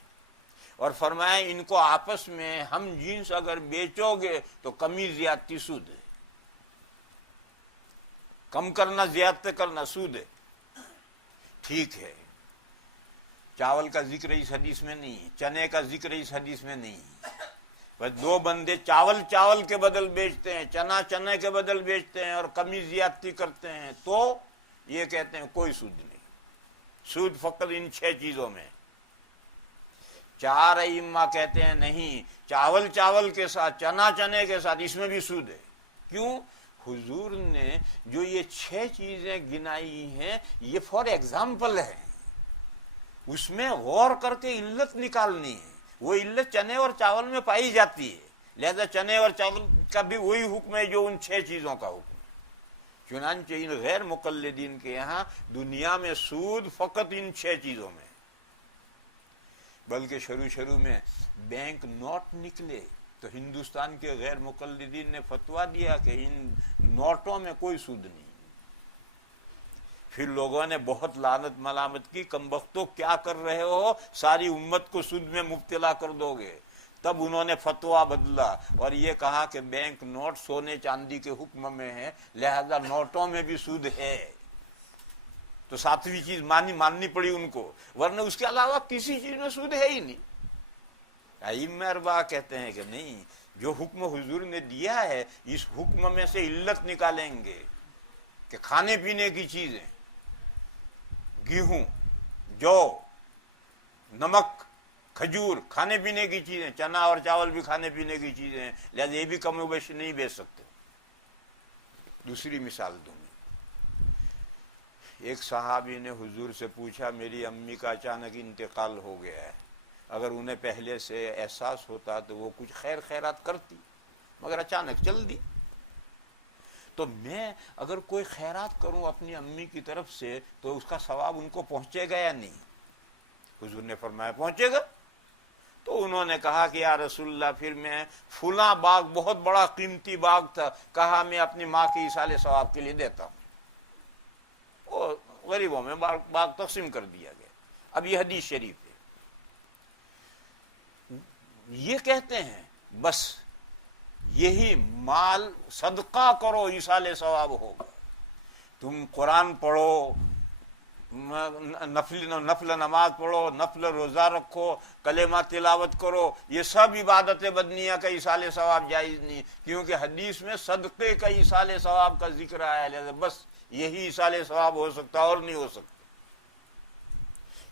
اور فرمایا ان کو آپس میں ہم جنس اگر بیچو گے تو کمی زیادتی سود ہے. کم کرنا زیادتی کرنا سود ہے. ٹھیک ہے، چاول کا ذکر اس حدیث میں نہیں، چنے کا ذکر اس حدیث میں نہیں. بس 2 بندے چاول کے بدل بیچتے ہیں، چنے کے بدل بیچتے ہیں اور کمی زیادتی کرتے ہیں تو یہ کہتے ہیں کوئی سود نہیں. سود فقط ان 6 چیزوں میں. 4 ائمہ کہتے ہیں نہیں، چاول کے ساتھ، چنے کے ساتھ، اس میں بھی سود ہے. کیوں؟ حضور نے جو یہ 6 چیزیں گنائی ہیں یہ فار ایگزامپل ہے، اس میں غور کر کے علت نکالنی ہے. وہ علت چنے اور چاول میں پائی جاتی ہے، لہذا چنے اور چاول کا بھی وہی حکم ہے جو ان 6 چیزوں کا حکم ہے. چنانچہ ان غیر مقلدین کے یہاں دنیا میں سود فقط ان 6 چیزوں میں. بلکہ شروع میں بینک نوٹ نکلے تو ہندوستان کے غیر مقلدین نے فتویٰ دیا کہ ان نوٹوں میں کوئی سود نہیں. پھر لوگوں نے بہت لعنت ملامت کی، کم بختو کیا کر رہے ہو، ساری امت کو سود میں مبتلا کر دو گے. تب انہوں نے فتویٰ بدلا اور یہ کہا کہ بینک نوٹ سونے چاندی کے حکم میں ہے، لہذا نوٹوں میں بھی سود ہے. تو 7ویں چیز ماننی پڑی ان کو، ورنہ اس کے علاوہ کسی چیز میں سود ہے ہی نہیں. ائمہ اربعہ کہتے ہیں کہ نہیں، جو حکم حضور نے دیا ہے اس حکم میں سے علت نکالیں گے کہ کھانے پینے کی چیزیں، گیہوں، جو، نمک، کھجور کھانے پینے کی چیزیں، چنا اور چاول بھی کھانے پینے کی چیزیں ہیں، لہذا یہ بھی کم و بیش نہیں بیچ سکتے. دوسری مثال دوں میں، ایک صحابی نے حضور سے پوچھا میری امی کا اچانک انتقال ہو گیا ہے، اگر انہیں پہلے سے احساس ہوتا تو وہ کچھ خیرات کرتی، مگر اچانک چل دی. تو میں اگر کوئی خیرات کروں اپنی امی کی طرف سے تو اس کا ثواب ان کو پہنچے گا یا نہیں؟ حضور نے فرمایا پہنچے گا. تو انہوں نے کہا کہ یا رسول اللہ پھر میں فلاں باغ بہت بڑا قیمتی باغ تھا، کہا میں اپنی ماں کے ایصال ثواب کے لیے دیتا ہوں، اور غریبوں میں باغ تقسیم کر دیا گیا. اب یہ حدیث شریف ہے. یہ کہتے ہیں بس یہی مال صدقہ کرو ایصال ثواب ہوگا. تم قرآن پڑھو، نفل نماز پڑھو، نفل روزہ رکھو، کلمہ تلاوت کرو، یہ سب عبادت بدنیہ کا ایصال ثواب جائز نہیں، کیونکہ حدیث میں صدقے کا ایصال ثواب کا ذکر آیا ہے، بس یہی ایصال ثواب ہو سکتا اور نہیں ہو سکتا.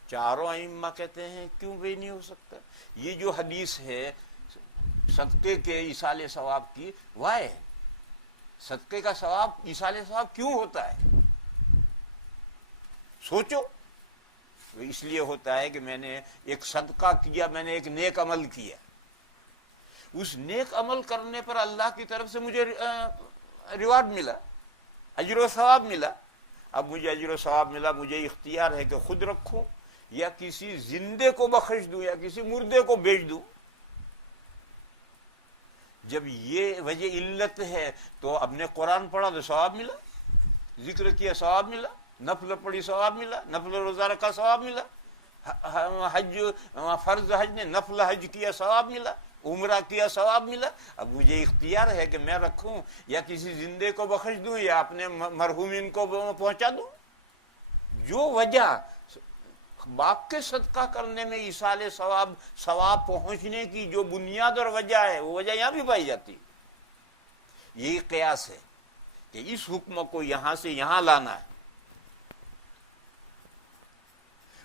چاروں ائمہ کہتے ہیں کیوں بھی نہیں ہو سکتا؟ یہ جو حدیث ہے صدقے کے ایصال ثواب کی، وائے صدقے کا ثواب ایصال ثواب کیوں ہوتا ہے؟ سوچو. اس لیے ہوتا ہے کہ میں نے ایک صدقہ کیا، میں نے ایک نیک عمل کیا، اس نیک عمل کرنے پر اللہ کی طرف سے مجھے ریوارڈ ملا، اجر و ثواب ملا. اب مجھے اجر و ثواب ملا، مجھے اختیار ہے کہ خود رکھوں یا کسی زندے کو بخش دوں یا کسی مردے کو بیچ دوں. جب یہ وجہ علت ہے تو اب نے قرآن پڑھا تو ثواب ملا، ذکر کیا ثواب ملا، نفل پڑھی ثواب ملا، نفل روزہ رکھا ثواب ملا، حج فرض حج نے نفل حج کیا ثواب ملا، عمرہ کیا ثواب ملا. اب مجھے اختیار ہے کہ میں رکھوں یا کسی زندے کو بخش دوں یا اپنے مرحومین کو پہنچا دوں. جو وجہ باغ کے صدقہ کرنے میں ایصال ثواب پہنچنے کی جو بنیاد اور وجہ ہے وہ وجہ یہاں بھی پائی جاتی. یہی قیاس ہے کہ اس حکم کو یہاں سے یہاں لانا ہے.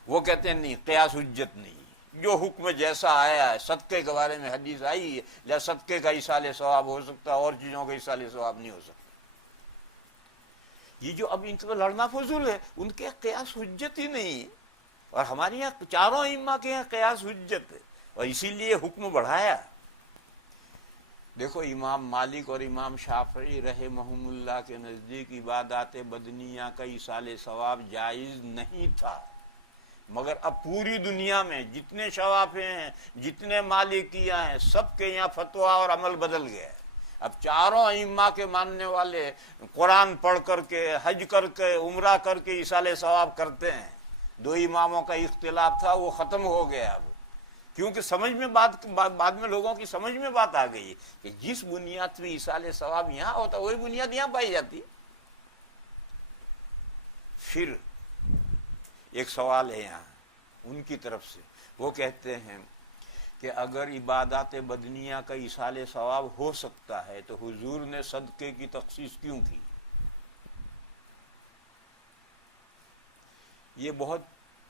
وہ کہتے ہیں نہیں، قیاس حجت نہیں، جو حکم جیسا آیا ہے، صدقے کے بارے میں حدیث آئی ہے، یا صدقے کا ایصال ثواب ہو سکتا ہے اور چیزوں کا ایصال ثواب نہیں ہو سکتا. یہ جو اب ان کو لڑنا فضول ہے، ان کے قیاس حجت ہی نہیں. اور ہمارے یہاں چاروں ائمہ کے یہاں قیاس حجت ہے، اور اسی لیے حکم بڑھایا. دیکھو امام مالک اور امام شافعی رحمہم اللہ کے نزدیک عبادات بدنیہ کا ایصال ثواب جائز نہیں تھا، مگر اب پوری دنیا میں جتنے شوافی ہیں، جتنے مالکیہ ہیں، سب کے یہاں فتویٰ اور عمل بدل گیا ہے. اب چاروں ائمہ کے ماننے والے قرآن پڑھ کر کے، حج کر کے، عمرہ کر کے ایصال ثواب کرتے ہیں. 2 اماموں کا اختلاف تھا، وہ ختم ہو گیا اب، کیونکہ سمجھ میں بعد میں لوگوں کی سمجھ میں بات آ گئی کہ جس بنیاد پہ ایصال ثواب یہاں ہوتا وہی بنیاد یہاں پائی جاتی. پھر ایک سوال ہے یہاں ان کی طرف سے، وہ کہتے ہیں کہ اگر عبادات بدنیہ کا ایصال ثواب ہو سکتا ہے تو حضور نے صدقے کی تخصیص کیوں کی؟ یہ بہت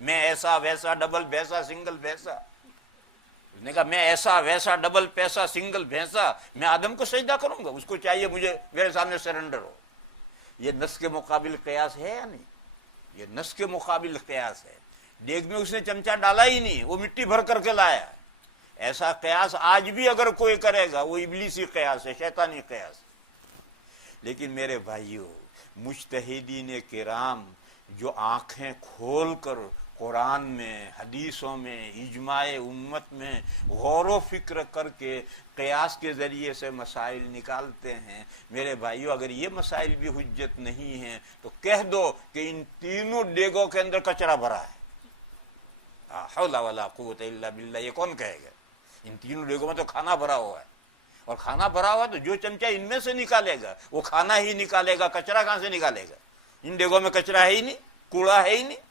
میں ایسا ویسا ڈبل بھینسا سنگل بھینسا. اس نے کہا میں ایسا ویسا ڈبل پیسا سنگل بھینسا میں آدم کو سجدہ کروں گا؟ اس کو چاہیے مجھے میرے سامنے سرنڈر ہو. یہ نص کے مقابل قیاس ہے یا نہیں؟ یہ نص کے مقابل قیاس ہے. دیگ میں اس نے چمچہ ڈالا ہی نہیں، وہ مٹی بھر کر کے لایا. ایسا قیاس آج بھی اگر کوئی کرے گا وہ ابلیسی قیاس ہے، شیطانی قیاس. لیکن میرے بھائیوں، مجتہدین کرام جو آنکھیں کھول کر قرآن میں، حدیثوں میں، اجماع امت میں غور و فکر کر کے قیاس کے ذریعے سے مسائل نکالتے ہیں، میرے بھائیوں اگر یہ مسائل بھی حجت نہیں ہیں تو کہہ دو کہ ان تینوں ڈیگوں کے اندر کچرا بھرا ہے. لا حول ولا قوت الا باللہ. یہ کون کہے گا؟ ان تینوں ڈیگوں میں تو کھانا بھرا ہوا ہے، اور کھانا بھرا ہوا تو جو چمچہ ان میں سے نکالے گا وہ کھانا ہی نکالے گا، کچرا کہاں سے نکالے گا؟ ان ڈیگوں میں کچرا ہے ہی نہیں، کوڑا ہے ہی نہیں.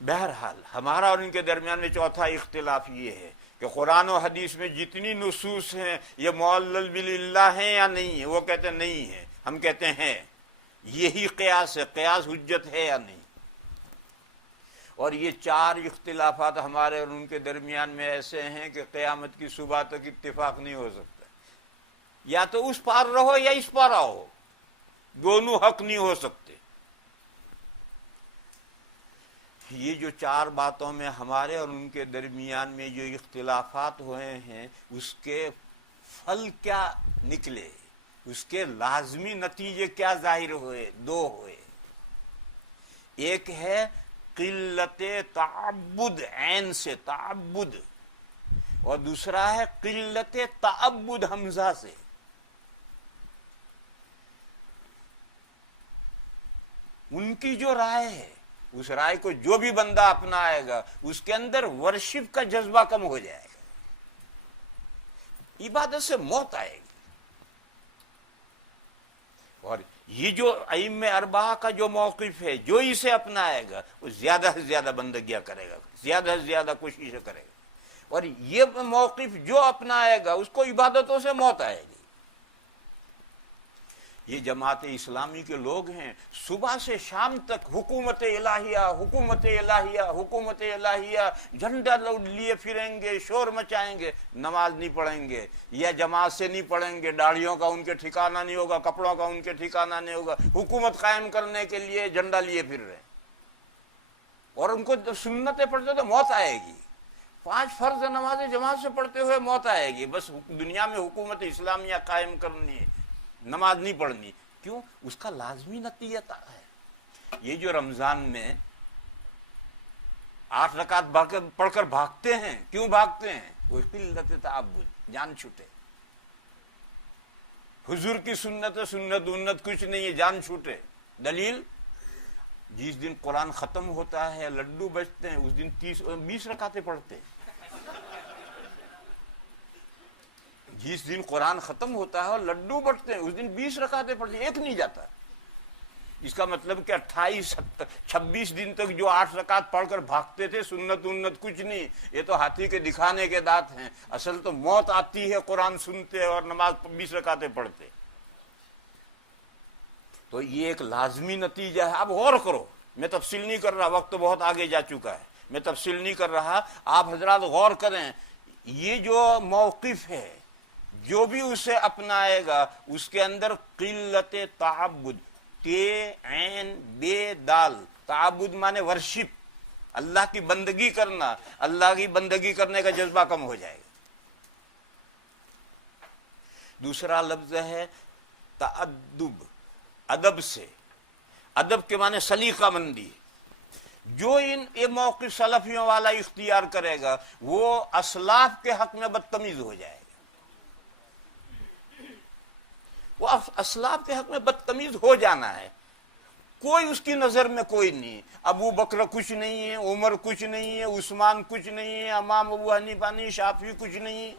بہرحال ہمارا اور ان کے درمیان میں چوتھا اختلاف یہ ہے کہ قرآن و حدیث میں جتنی نصوص ہیں یہ معلل باللہ ہیں یا نہیں ہیں؟ وہ کہتے ہیں نہیں ہیں، ہم کہتے ہیں یہی قیاس ہے. قیاس حجت ہے یا نہیں؟ اور یہ چار اختلافات ہمارے اور ان کے درمیان میں ایسے ہیں کہ قیامت کی صبح تک اتفاق نہیں ہو سکتا. یا تو اس پار رہو یا اس پار آؤ، دونوں حق نہیں ہو سکتے. یہ جو چار باتوں میں ہمارے اور ان کے درمیان میں جو اختلافات ہوئے ہیں اس کے پھل کیا نکلے، اس کے لازمی نتیجے کیا ظاہر ہوئے؟ دو ہوئے. ایک ہے قلت تعبد، عین سے تعبد، اور دوسرا ہے قلت تعبد حمزہ سے. ان کی جو رائے ہے اس رائے کو جو بھی بندہ اپنائے گا اس کے اندر ورشپ کا جذبہ کم ہو جائے گا، عبادت سے موت آئے گی. اور یہ جو ائمہ اربعہ کا جو موقف ہے جو اسے اپنائے گا وہ زیادہ سے زیادہ بندگیاں کرے گا، زیادہ سے زیادہ کوششیں کرے گا. اور یہ موقف جو اپنائے گا اس کو عبادتوں سے موت آئے گی. یہ جماعت اسلامی کے لوگ ہیں، صبح سے شام تک حکومت الہیہ حکومت الہیہ حکومت الہیہ، جھنڈا لیے پھریں گے، شور مچائیں گے، نماز نہیں پڑھیں گے یا جماعت سے نہیں پڑھیں گے، داڑھیوں کا ان کے ٹھکانہ نہیں ہوگا، کپڑوں کا ان کے ٹھکانہ نہیں ہوگا، حکومت قائم کرنے کے لیے جھنڈا لیے پھر رہے ہیں. اور ان کو سنتیں پڑھتے تو موت آئے گی. 5 فرض نمازیں جماعت سے پڑھتے ہوئے موت آئے گی. بس دنیا میں حکومت اسلامیہ قائم کرنی ہے، نماز نہیں پڑھنی. کیوں؟ اس کا لازمی نتیجہ ہے. یہ جو رمضان میں 8 رکعت پڑھ کر بھاگتے ہیں، کیوں بھاگتے ہیں؟ وہ قلت تعبد، جان چھوٹے. حضور کی سنت سنت کچھ نہیں ہے، جان چھوٹے. دلیل؟ جس دن قرآن ختم ہوتا ہے، لڈو بجتے ہیں، اس دن 20 رکعتیں پڑھتے ہیں. جس دن قرآن ختم ہوتا ہے اور لڈو بٹتے ہیں اس دن 20 رکعتیں پڑھتے ہیں، ایک نہیں جاتا. اس کا مطلب کہ 26 دن تک جو 8 رکعت پڑھ کر بھاگتے تھے، سنت کچھ نہیں، یہ تو ہاتھی کے دکھانے کے دانت ہیں. اصل تو موت آتی ہے قرآن سنتے اور نماز 20 رکعتیں پڑھتے. تو یہ ایک لازمی نتیجہ ہے. اب غور کرو، میں تفصیل نہیں کر رہا، وقت تو بہت آگے جا چکا ہے، میں تفصیل نہیں کر رہا. آپ حضرات غور کریں، یہ جو موقف ہے جو بھی اسے اپنائے گا اس کے اندر قلت تعبد، تے عین بے دال، تعبد مانے ورشپ، اللہ کی بندگی کرنا، اللہ کی بندگی کرنے کا جذبہ کم ہو جائے گا. دوسرا لفظ ہے تأدب، ادب سے. ادب کے معنی سلیقہ مندی. جو یہ موقف سلفیوں والا اختیار کرے گا وہ اسلاف کے حق میں بدتمیز ہو جائے گا. وہ اسلاف کے حق میں بدتمیز ہو جانا ہے. کوئی اس کی نظر میں کوئی نہیں. ابو بکر کچھ نہیں ہے، عمر کچھ نہیں ہے، عثمان کچھ نہیں ہے، امام ابو حنیفہ نہیں، شافعی کچھ نہیں،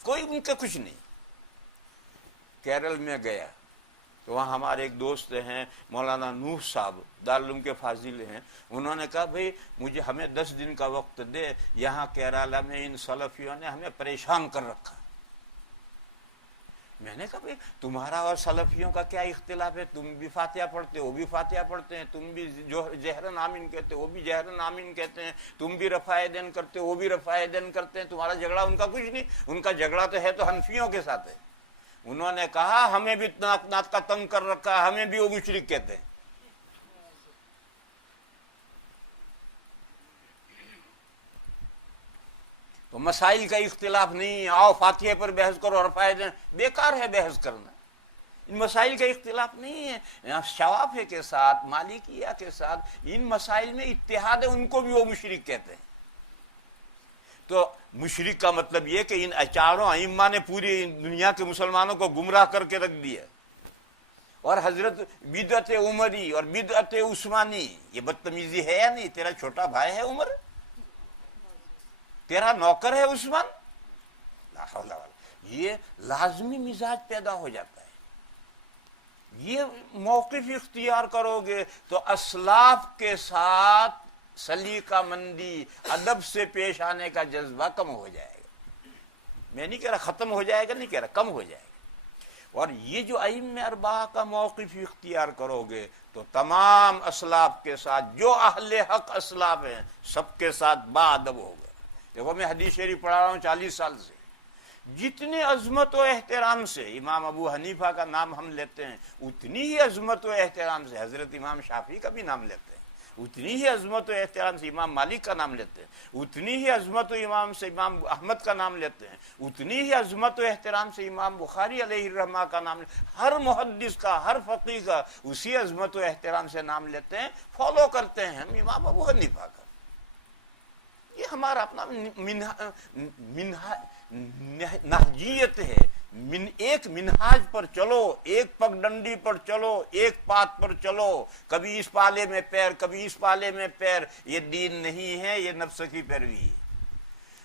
کوئی ان کے کچھ نہیں. کیرل میں گیا تو وہاں ہمارے ایک دوست ہیں مولانا نوح صاحب، دارالعلوم کے فاضل ہیں. انہوں نے کہا بھئی ہمیں 10 دن کا وقت دے، یہاں کیرالہ میں ان سلفیوں نے ہمیں پریشان کر رکھا. میں نے کہا بھائی تمہارا اور سلفیوں کا کیا اختلاف ہے؟ تم بھی فاتحہ پڑھتے وہ بھی فاتحہ پڑھتے ہیں، تم بھی جو جہرن آمین کہتے وہ بھی جہرن آمین کہتے ہیں، تم بھی رفع یدین کرتے وہ بھی رفع یدین کرتے ہیں، تمہارا جھگڑا ان کا کچھ نہیں، ان کا جھگڑا تو ہے تو حنفیوں کے ساتھ ہے۔ انہوں نے کہا ہمیں بھی ناک کا تنگ کر رکھا ہے، ہمیں بھی وہ مشرک کہتے ہیں۔ تو مسائل کا اختلاف نہیں، آؤ فاتحے پر بحث کرو اور فائدے، بیکار ہے بحث کرنا، ان مسائل کا اختلاف نہیں ہے۔ شوافع کے ساتھ، مالکیہ کے ساتھ ان مسائل میں اتحاد ہے، ان کو بھی وہ مشرک کہتے ہیں۔ تو مشرک کا مطلب یہ کہ ان چاروں ائمہ نے پوری دنیا کے مسلمانوں کو گمراہ کر کے رکھ دیا، اور حضرت بدعت عمری اور بدعت عثمانی، یہ بدتمیزی ہے یا نہیں؟ تیرا چھوٹا بھائی ہے عمر، تیرا نوکر ہے عثمان، لا حول ولا قوة، یہ لازمی مزاج پیدا ہو جاتا ہے۔ یہ موقف اختیار کرو گے تو اسلاف کے ساتھ سلیقہ مندی، ادب سے پیش آنے کا جذبہ کم ہو جائے گا۔ میں نہیں کہہ رہا ختم ہو جائے گا، نہیں کہہ رہا کم ہو جائے گا۔ اور یہ جو ائمہ اربعہ کا موقف اختیار کرو گے تو تمام اسلاف کے ساتھ، جو اہل حق اسلاف ہیں سب کے ساتھ با ادب ہوگا۔ دیکھو میں حدیث شریف پڑھا رہا ہوں 40 سال سے، جتنے عظمت و احترام سے امام ابو حنیفہ کا نام ہم لیتے ہیں، اتنی ہی عظمت و احترام سے حضرت امام شافعی کا بھی نام لیتے ہیں، اتنی ہی عظمت و احترام سے امام مالک کا نام لیتے ہیں، اتنی ہی عظمت و امام سے امام احمد کا نام لیتے ہیں، اتنی ہی عظمت و احترام سے امام بخاری علیہ الرحمہ کا نام لیتے ہیں۔ ہر محدث کا، ہر فقیہ کا اسی عظمت و احترام سے نام لیتے ہیں، فالو کرتے ہیں ہم امام ابو حنیفہ کا۔ یہ ہمارا اپنا نہجیت ہے، ایک منہاج پر چلو، ایک پگ ڈنڈی پر چلو، ایک پات پر چلو، کبھی اس پالے میں پیر کبھی اس پالے میں پیر، یہ دین نہیں ہے، یہ نفس کی پیروی ہے۔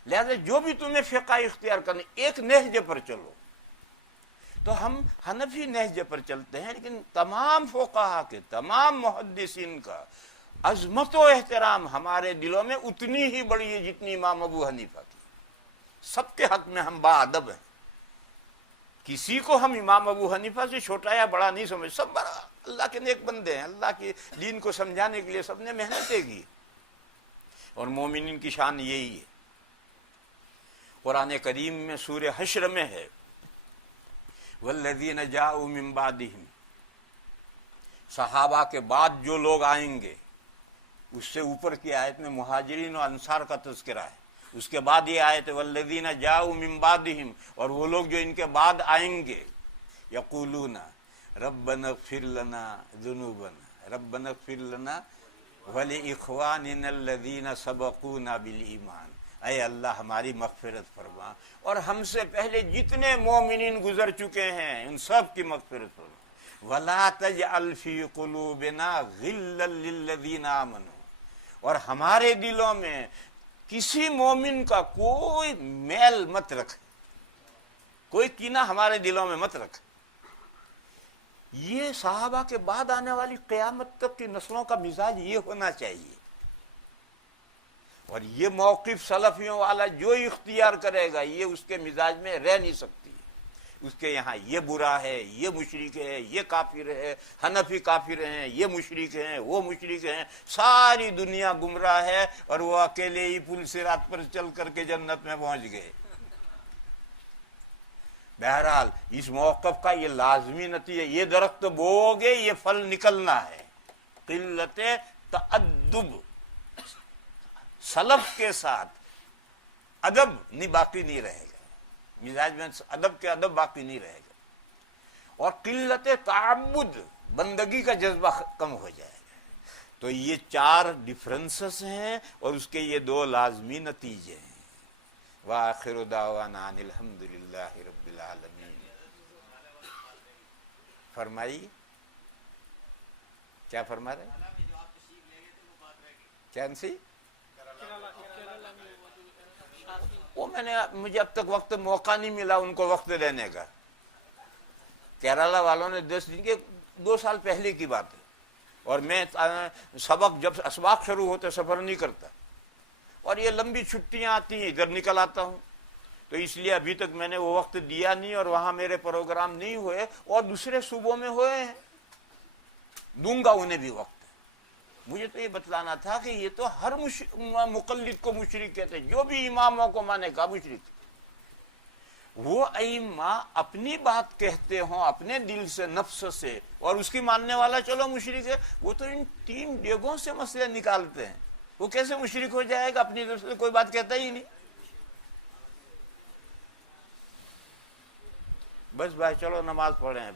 لہذا جو بھی تمہیں فقہ اختیار کرنا، ایک نہج پر چلو۔ تو ہم حنفی نہج پر چلتے ہیں، لیکن تمام فقہا کے، تمام محدثین کا عظمت و احترام ہمارے دلوں میں اتنی ہی بڑی ہے جتنی امام ابو حنیفہ کی۔ سب کے حق میں ہم با ادب ہیں، کسی کو ہم امام ابو حنیفہ سے چھوٹا یا بڑا نہیں سمجھ، سب بڑا اللہ کے نیک بندے ہیں، اللہ کے دین کو سمجھانے کے لیے سب نے محنتیں کی، اور مومنین کی شان یہی ہے۔ قرآن کریم میں سورہ حشر میں ہے والذین جاءوا من بعدہم، صحابہ کے بعد جو لوگ آئیں گے، اس سے اوپر کی آیت میں مہاجرین و انصار کا تذکرہ ہے، اس کے بعد یہ آیت والذین جاءوا من بعدہم، اور وہ لوگ جو ان کے بعد آئیں گے، یقولون ربنا اغفر لنا ذنوبنا، ربنا اغفر لنا ولاخواننا الذین سبقونا بالایمان، اے اللہ ہماری مغفرت فرما اور ہم سے پہلے جتنے مومنین گزر چکے ہیں ان سب کی مغفرت فرما، ولا تجعل فی قلوبنا غلا للذین آمنوا، اور ہمارے دلوں میں کسی مومن کا کوئی میل مت رکھ، کوئی کینہ ہمارے دلوں میں مت رکھ۔ یہ صحابہ کے بعد آنے والی قیامت تک کی نسلوں کا مزاج یہ ہونا چاہیے، اور یہ موقف سلفیوں والا جو اختیار کرے گا یہ اس کے مزاج میں رہ نہیں سکتی۔ اس کے یہاں یہ برا ہے، یہ مشرک ہے، یہ کافر ہے، حنفی کافر ہیں، یہ مشرک ہیں، وہ مشرک ہیں، ساری دنیا گمراہ ہے اور وہ اکیلے ہی پل صراط پر چل کر کے جنت میں پہنچ گئے۔ بہرحال اس موقف کا یہ لازمی نتیجہ، یہ درخت بو گے یہ پھل نکلنا ہے۔ قلت تأدب، سلف کے ساتھ ادب باقی نہیں رہے گا، مزاج میں ادب کے ادب باقی نہیں رہے گا، اور قلت تعبد، بندگی کا جذبہ کم ہو جائے گا۔ تو یہ 4 ڈفرنسز ہیں اور اس کے یہ 2 لازمی نتیجے ہیں۔ وآخر دعوانا ان الحمد للہ رب العالمین۔ فرمائیے کیا فرما رہے ہیں؟ کیا سی؟ وہ مجھے اب تک وقت موقع نہیں ملا ان کو وقت دینے کا۔ کیرالہ والوں نے 10 دن کے 2 سال پہلے کی بات ہے، اور میں سبق جب اسباق شروع ہوتے سفر نہیں کرتا، اور یہ لمبی چھٹیاں آتی ہیں ادھر نکل آتا ہوں، تو اس لیے ابھی تک میں نے وہ وقت دیا نہیں اور وہاں میرے پروگرام نہیں ہوئے، اور دوسرے صوبوں میں ہوئے ہیں، دوں گا انہیں بھی وقت۔ مجھے تو یہ بتلانا تھا کہ یہ تو ہر مقلد کو مشرک کہتے ہیں، جو بھی اماموں کو مانے گا مشرک۔ وہ ائمہ اپنی بات کہتے ہوں اپنے دل سے، نفس سے، اور اس کی ماننے والا چلو مشرک ہے، وہ تو ان 3 ڈیگوں سے مسئلے نکالتے ہیں، وہ کیسے مشرک ہو جائے گا؟ اپنی طرف سے کوئی بات کہتا ہی نہیں۔ بس بھائی چلو نماز پڑھیں اب۔